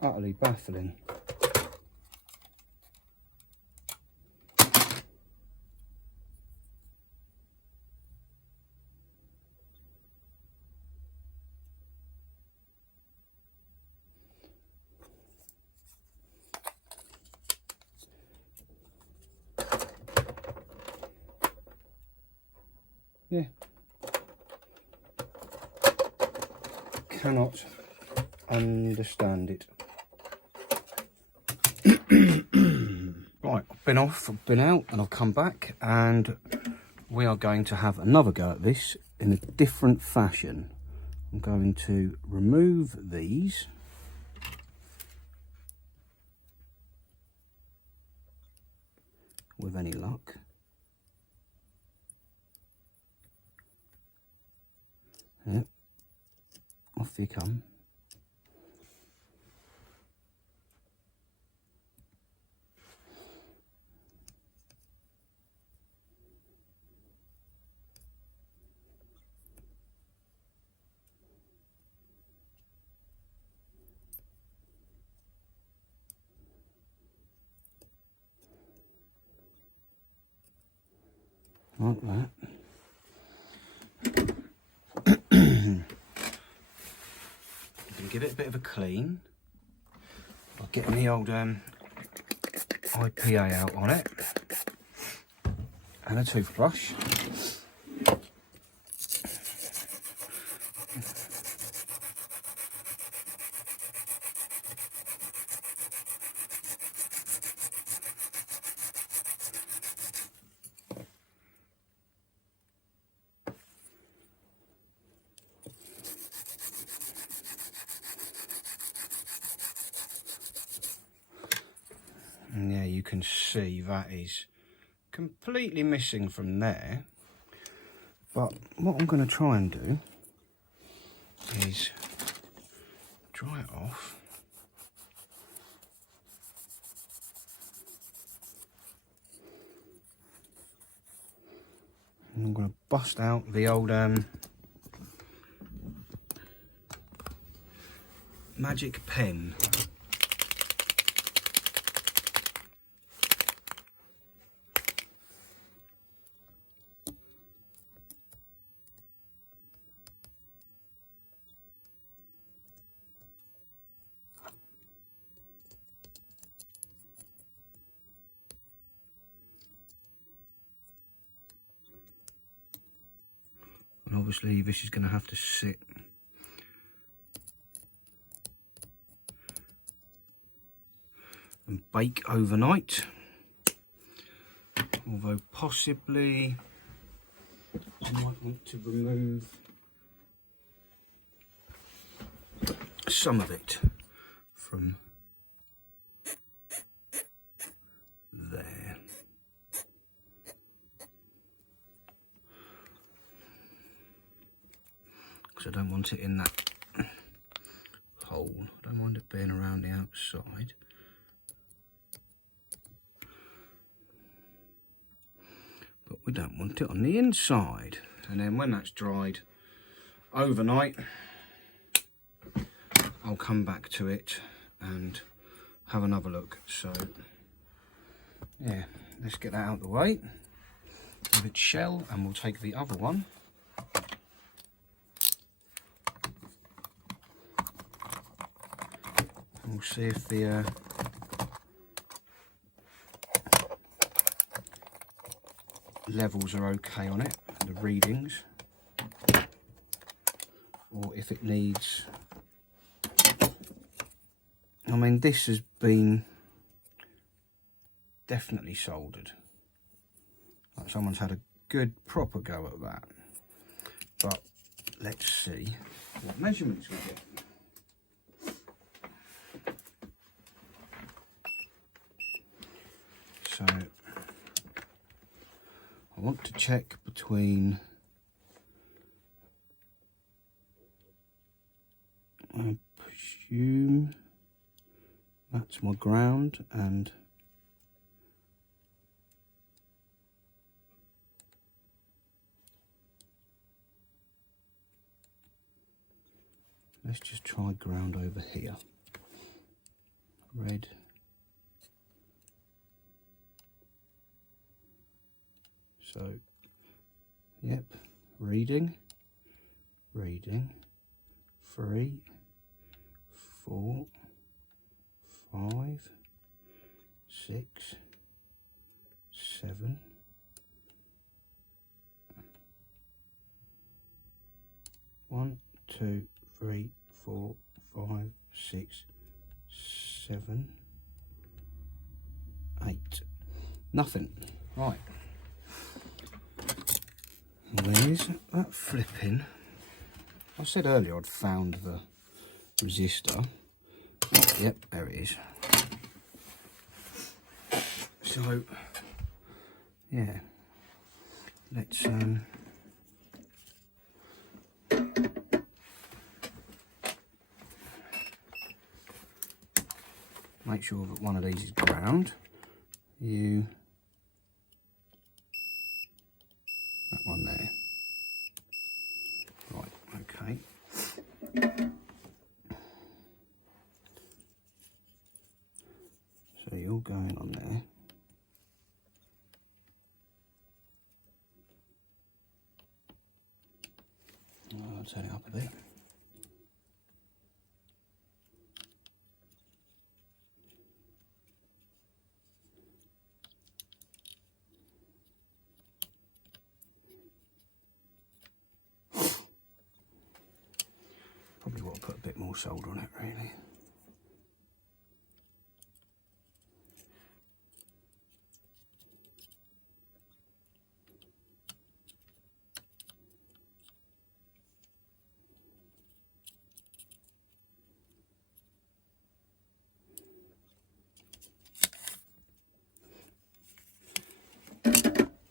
Utterly baffling. yeah, cannot understand it. Right, I've been off, I've been out, and I've come back, and we are going to have another go at this in a different fashion. I'm going to remove these. With any luck. Yep, off you come. Like that. I'm going to give it a bit of a clean by getting the old IPA out on it and a toothbrush. And yeah, you can see that is completely missing from there. But what I'm going to try and do is dry it off. And I'm going to bust out the old magic pen. And obviously this is going to have to sit and bake overnight. Although possibly I might want to remove some of it from there. Because I don't want it in that hole. I don't mind it being around the outside. But we don't want it on the inside. And then when that's dried overnight, I'll come back to it and have another look. So yeah, let's get that out of the way with its shell, and we'll take the other one. And we'll see if the levels are okay on it, the readings, or if it needs. I mean, this has been definitely soldered. Like someone's had a good proper go at that. But let's see what measurements we get. So I want to check between, I presume that's my ground, and let's just try ground over here. Red. So, yep, reading, 3, 4, 5, 6, 7, 1, 2, 3, 4, 5, 6, 7, 8. Nothing. Right. Where's that flipping? I said earlier I'd found the resistor. Yep, there it is. So, yeah, let's make sure that one of these is ground. That one there. Right, okay. So you're going on there. I'll turn it up a bit. Probably want to put a bit more solder on it, really.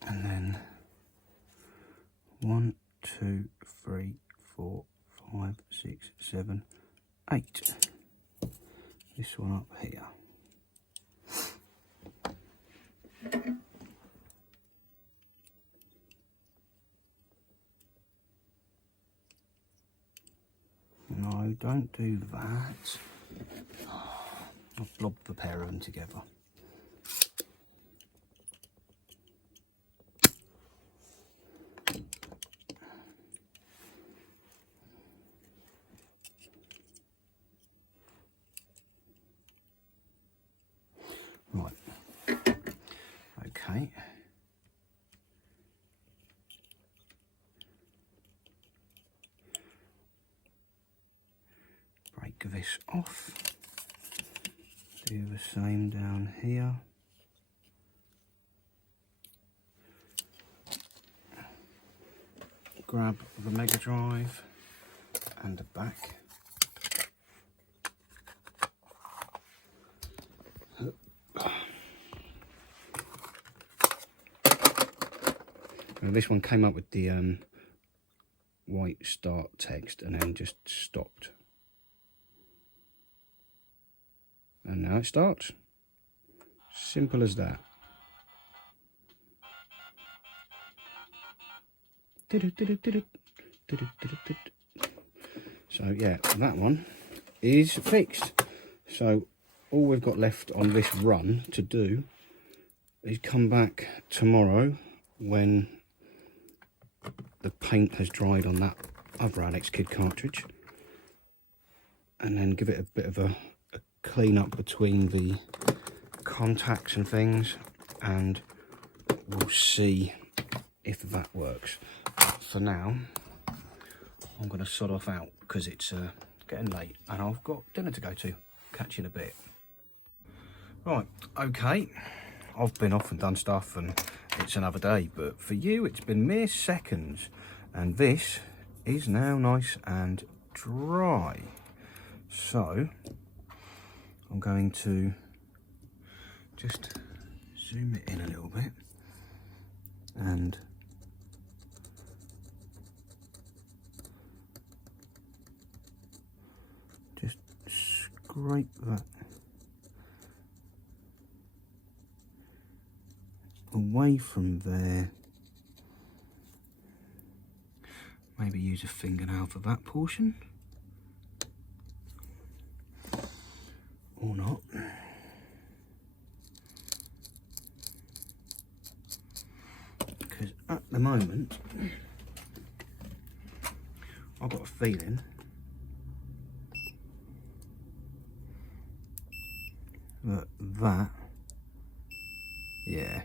And then 1, 2, 3, 4, 5, 6, 7, 8. This one up here. No, don't do that. I've blobbed the pair of them together. Right. Okay. Break this off. Do the same down here. Grab the Megadrive and the back. Now this one came up with the white start text and then just stopped. And now it starts. Simple as that. So yeah, that one is fixed. So all we've got left on this run to do is come back tomorrow when the paint has dried on that other Alex Kidd cartridge, and then give it a bit of a clean up between the contacts and things, and we'll see if that works. For now, I'm going to sod off out because it's getting late and I've got dinner to go to. Catch you in a bit. Right, okay, I've been off and done stuff and it's another day, but for you it's been mere seconds, and this is now nice and dry. So I'm going to just zoom it in a little bit and just scrape that away from there. Maybe use a fingernail for that portion, or not. Because at the moment I've got a feeling that yeah,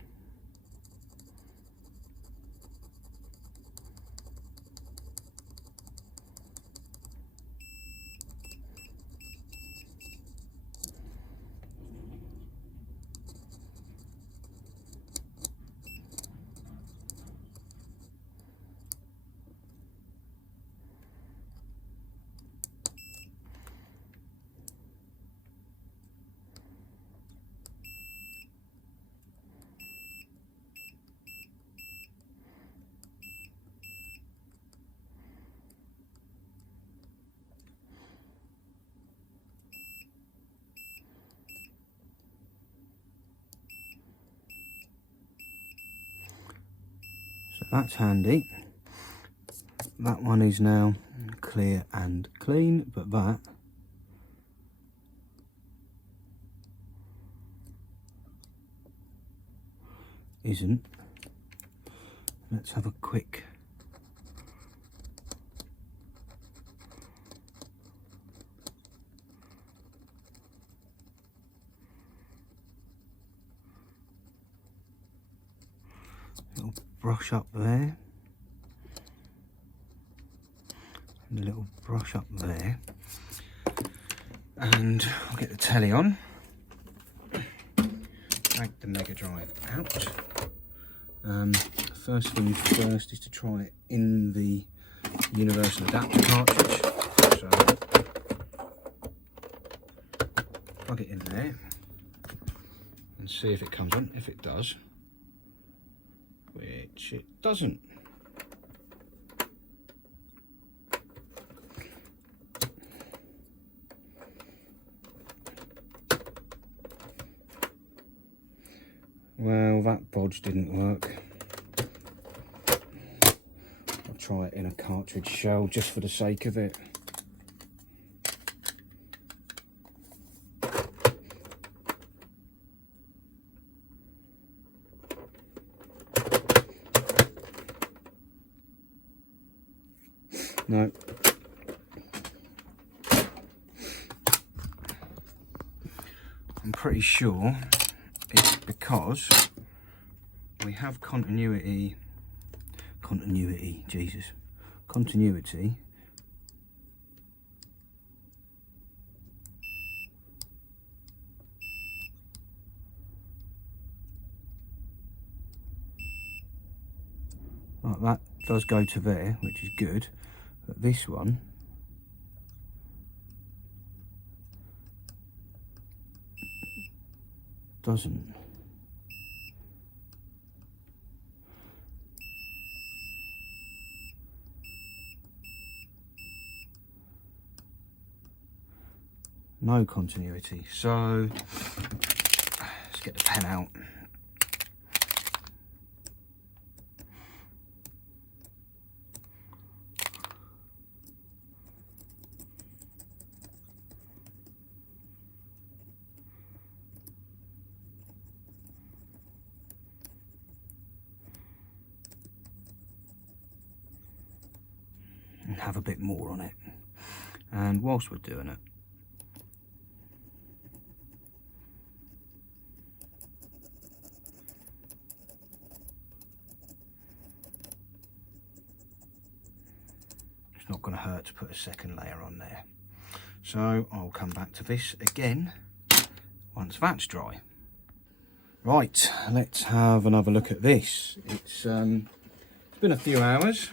That's handy. That one is now clear and clean, but that isn't. Let's have a quick little brush up there, and a little brush up there, and I'll get the telly on, drag the Megadrive out. First thing first is to try it in the universal adapter cartridge. So plug it in there and see if it comes on. If it does, which it doesn't. Well, that bodge didn't work. I'll try it in a cartridge shell just for the sake of it. No. I'm pretty sure it's because we have continuity, like that does go to there, which is good, but this one doesn't. No continuity. So let's get the pen out. And have a bit more on it. And whilst we're doing it, it's not going to hurt to put a second layer on there. So I'll come back to this again once that's dry. Right, let's have another look at this. It's been a few hours.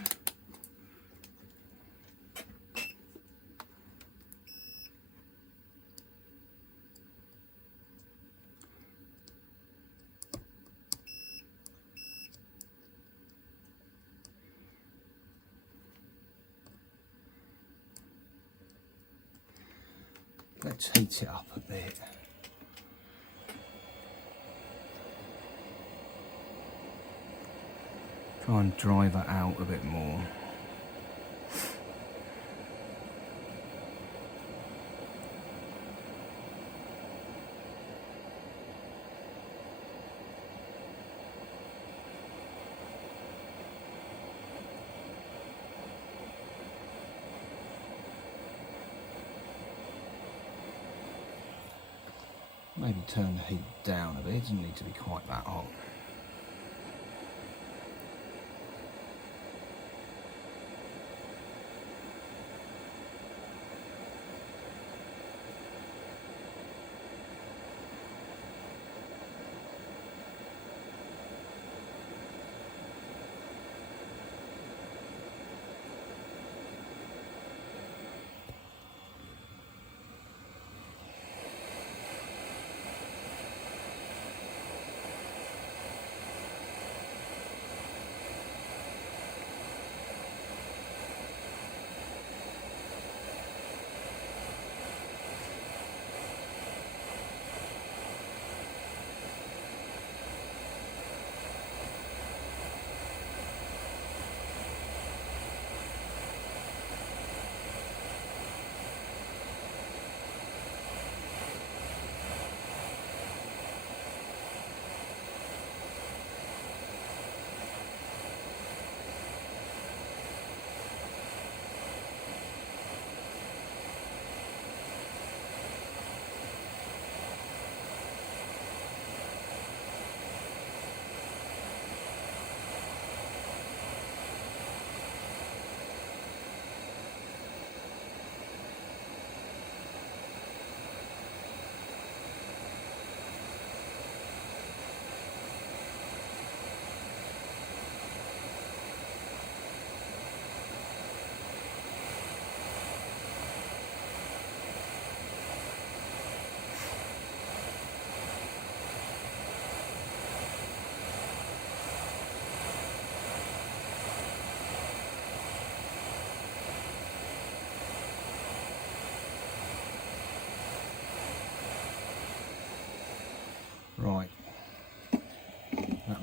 Let's heat it up a bit. Try and dry that out a bit more. Maybe turn the heat down a bit, it doesn't need to be quite that hot.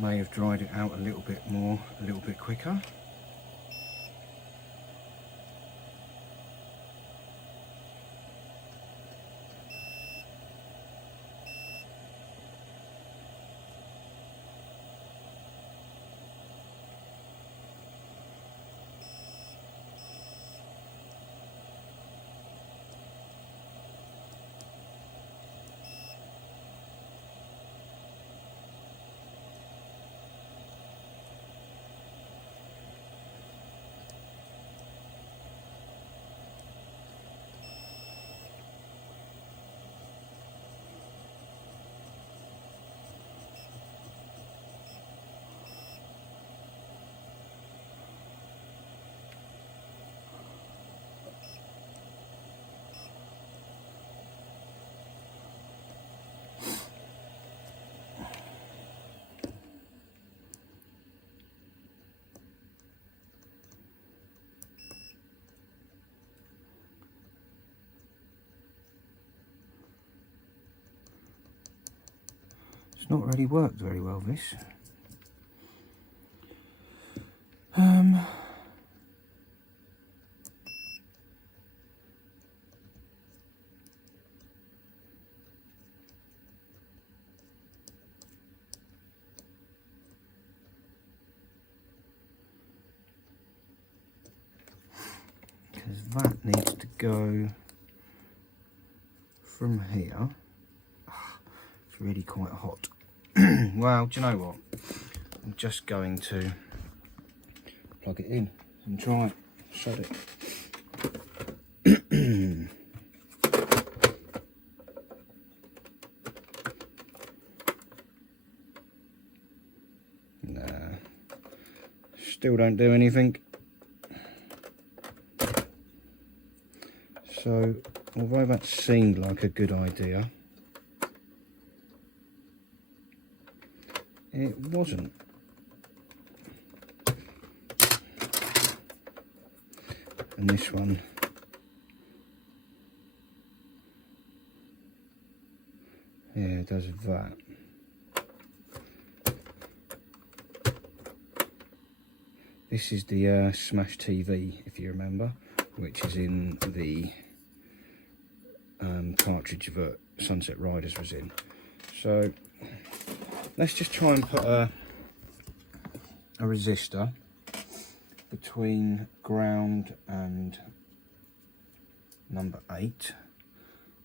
may have dried it out a little bit more, a little bit quicker. It's not really worked very well, this. Because that needs to go from here. It's really quite hot. Well, do you know what? I'm just going to plug it in and try it. Shut it. Nah. Still don't do anything. So, although that seemed like a good idea, it wasn't. And this one, yeah, it does that. This is the Smash TV, if you remember, which is in the cartridge that Sunset Riders was in. So let's just try and put a resistor between ground and number 8.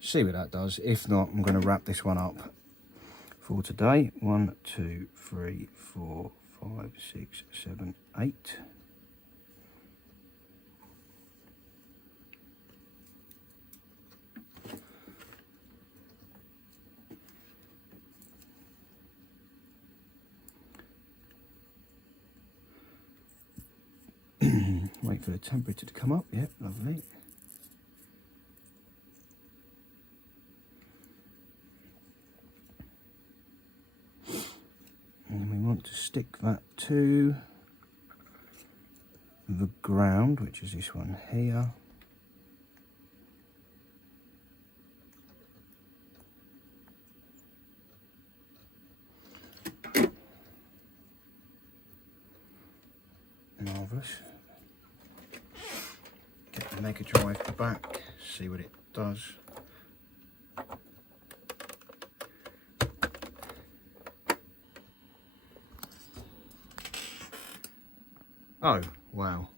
See what that does. If not, I'm going to wrap this one up for today. 1, 2, 3, 4, 5, 6, 7, 8. Wait for the temperature to come up. Yep, lovely. And we want to stick that to the ground, which is this one here. Marvellous. Get the Megadrive back, see what it does. Oh, wow.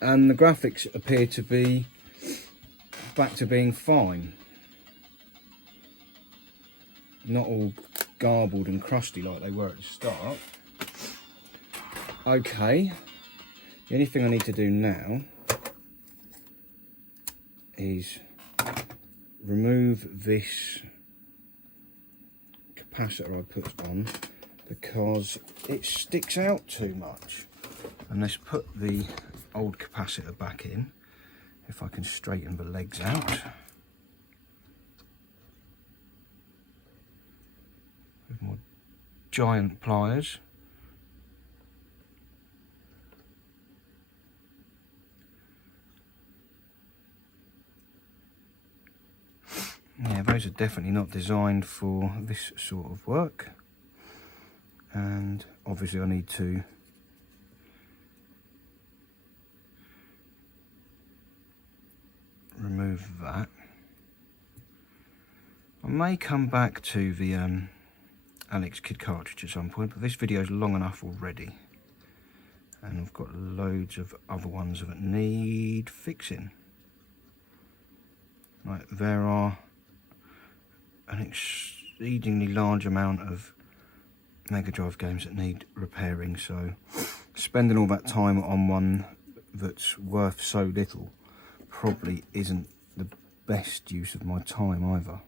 And the graphics appear to be back to being fine. Not all garbled and crusty like they were at the start. Okay. The only thing I need to do now is remove this capacitor I put on because it sticks out too much. And let's put the old capacitor back in, if I can straighten the legs out. With my giant pliers. Yeah, those are definitely not designed for this sort of work. and obviously I need to remove that. I may come back to the Alex Kidd cartridge at some point, but this video is long enough already, and I've got loads of other ones that need fixing. Right, there are an exceedingly large amount of Megadrive games that need repairing, so spending all that time on one that's worth so little probably isn't the best use of my time either.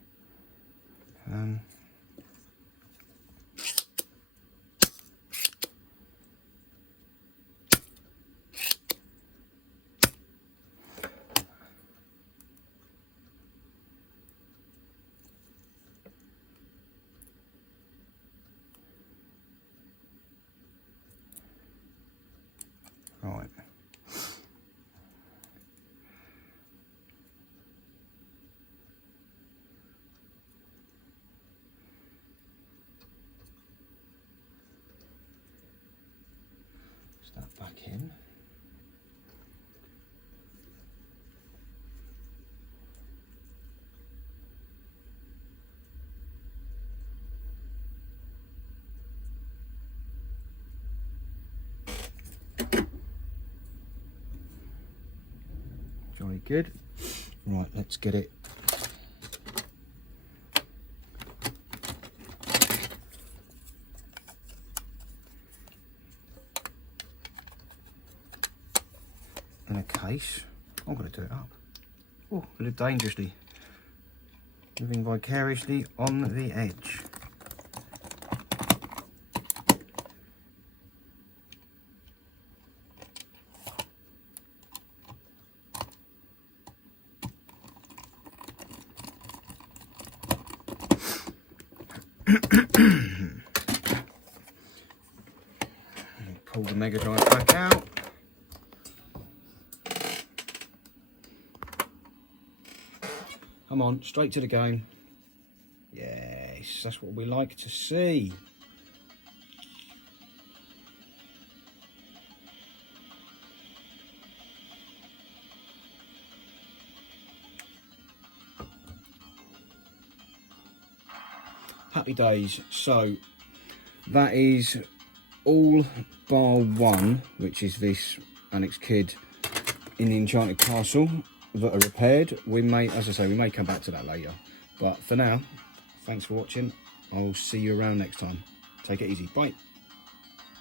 Right. That back in. Jolly good. Right, let's get it in a case. I'm going to do it up. Oh, I live dangerously. Living vicariously on the edge. Pull the Megadrive back out. Come on, straight to the game. Yes, that's what we like to see. Happy days. So that is all bar one, which is this Alex Kidd in the Enchanted Castle, that are repaired. We may, as I say, we may come back to that later, but for now, thanks for watching. I'll see you around next time. Take it easy. Bye.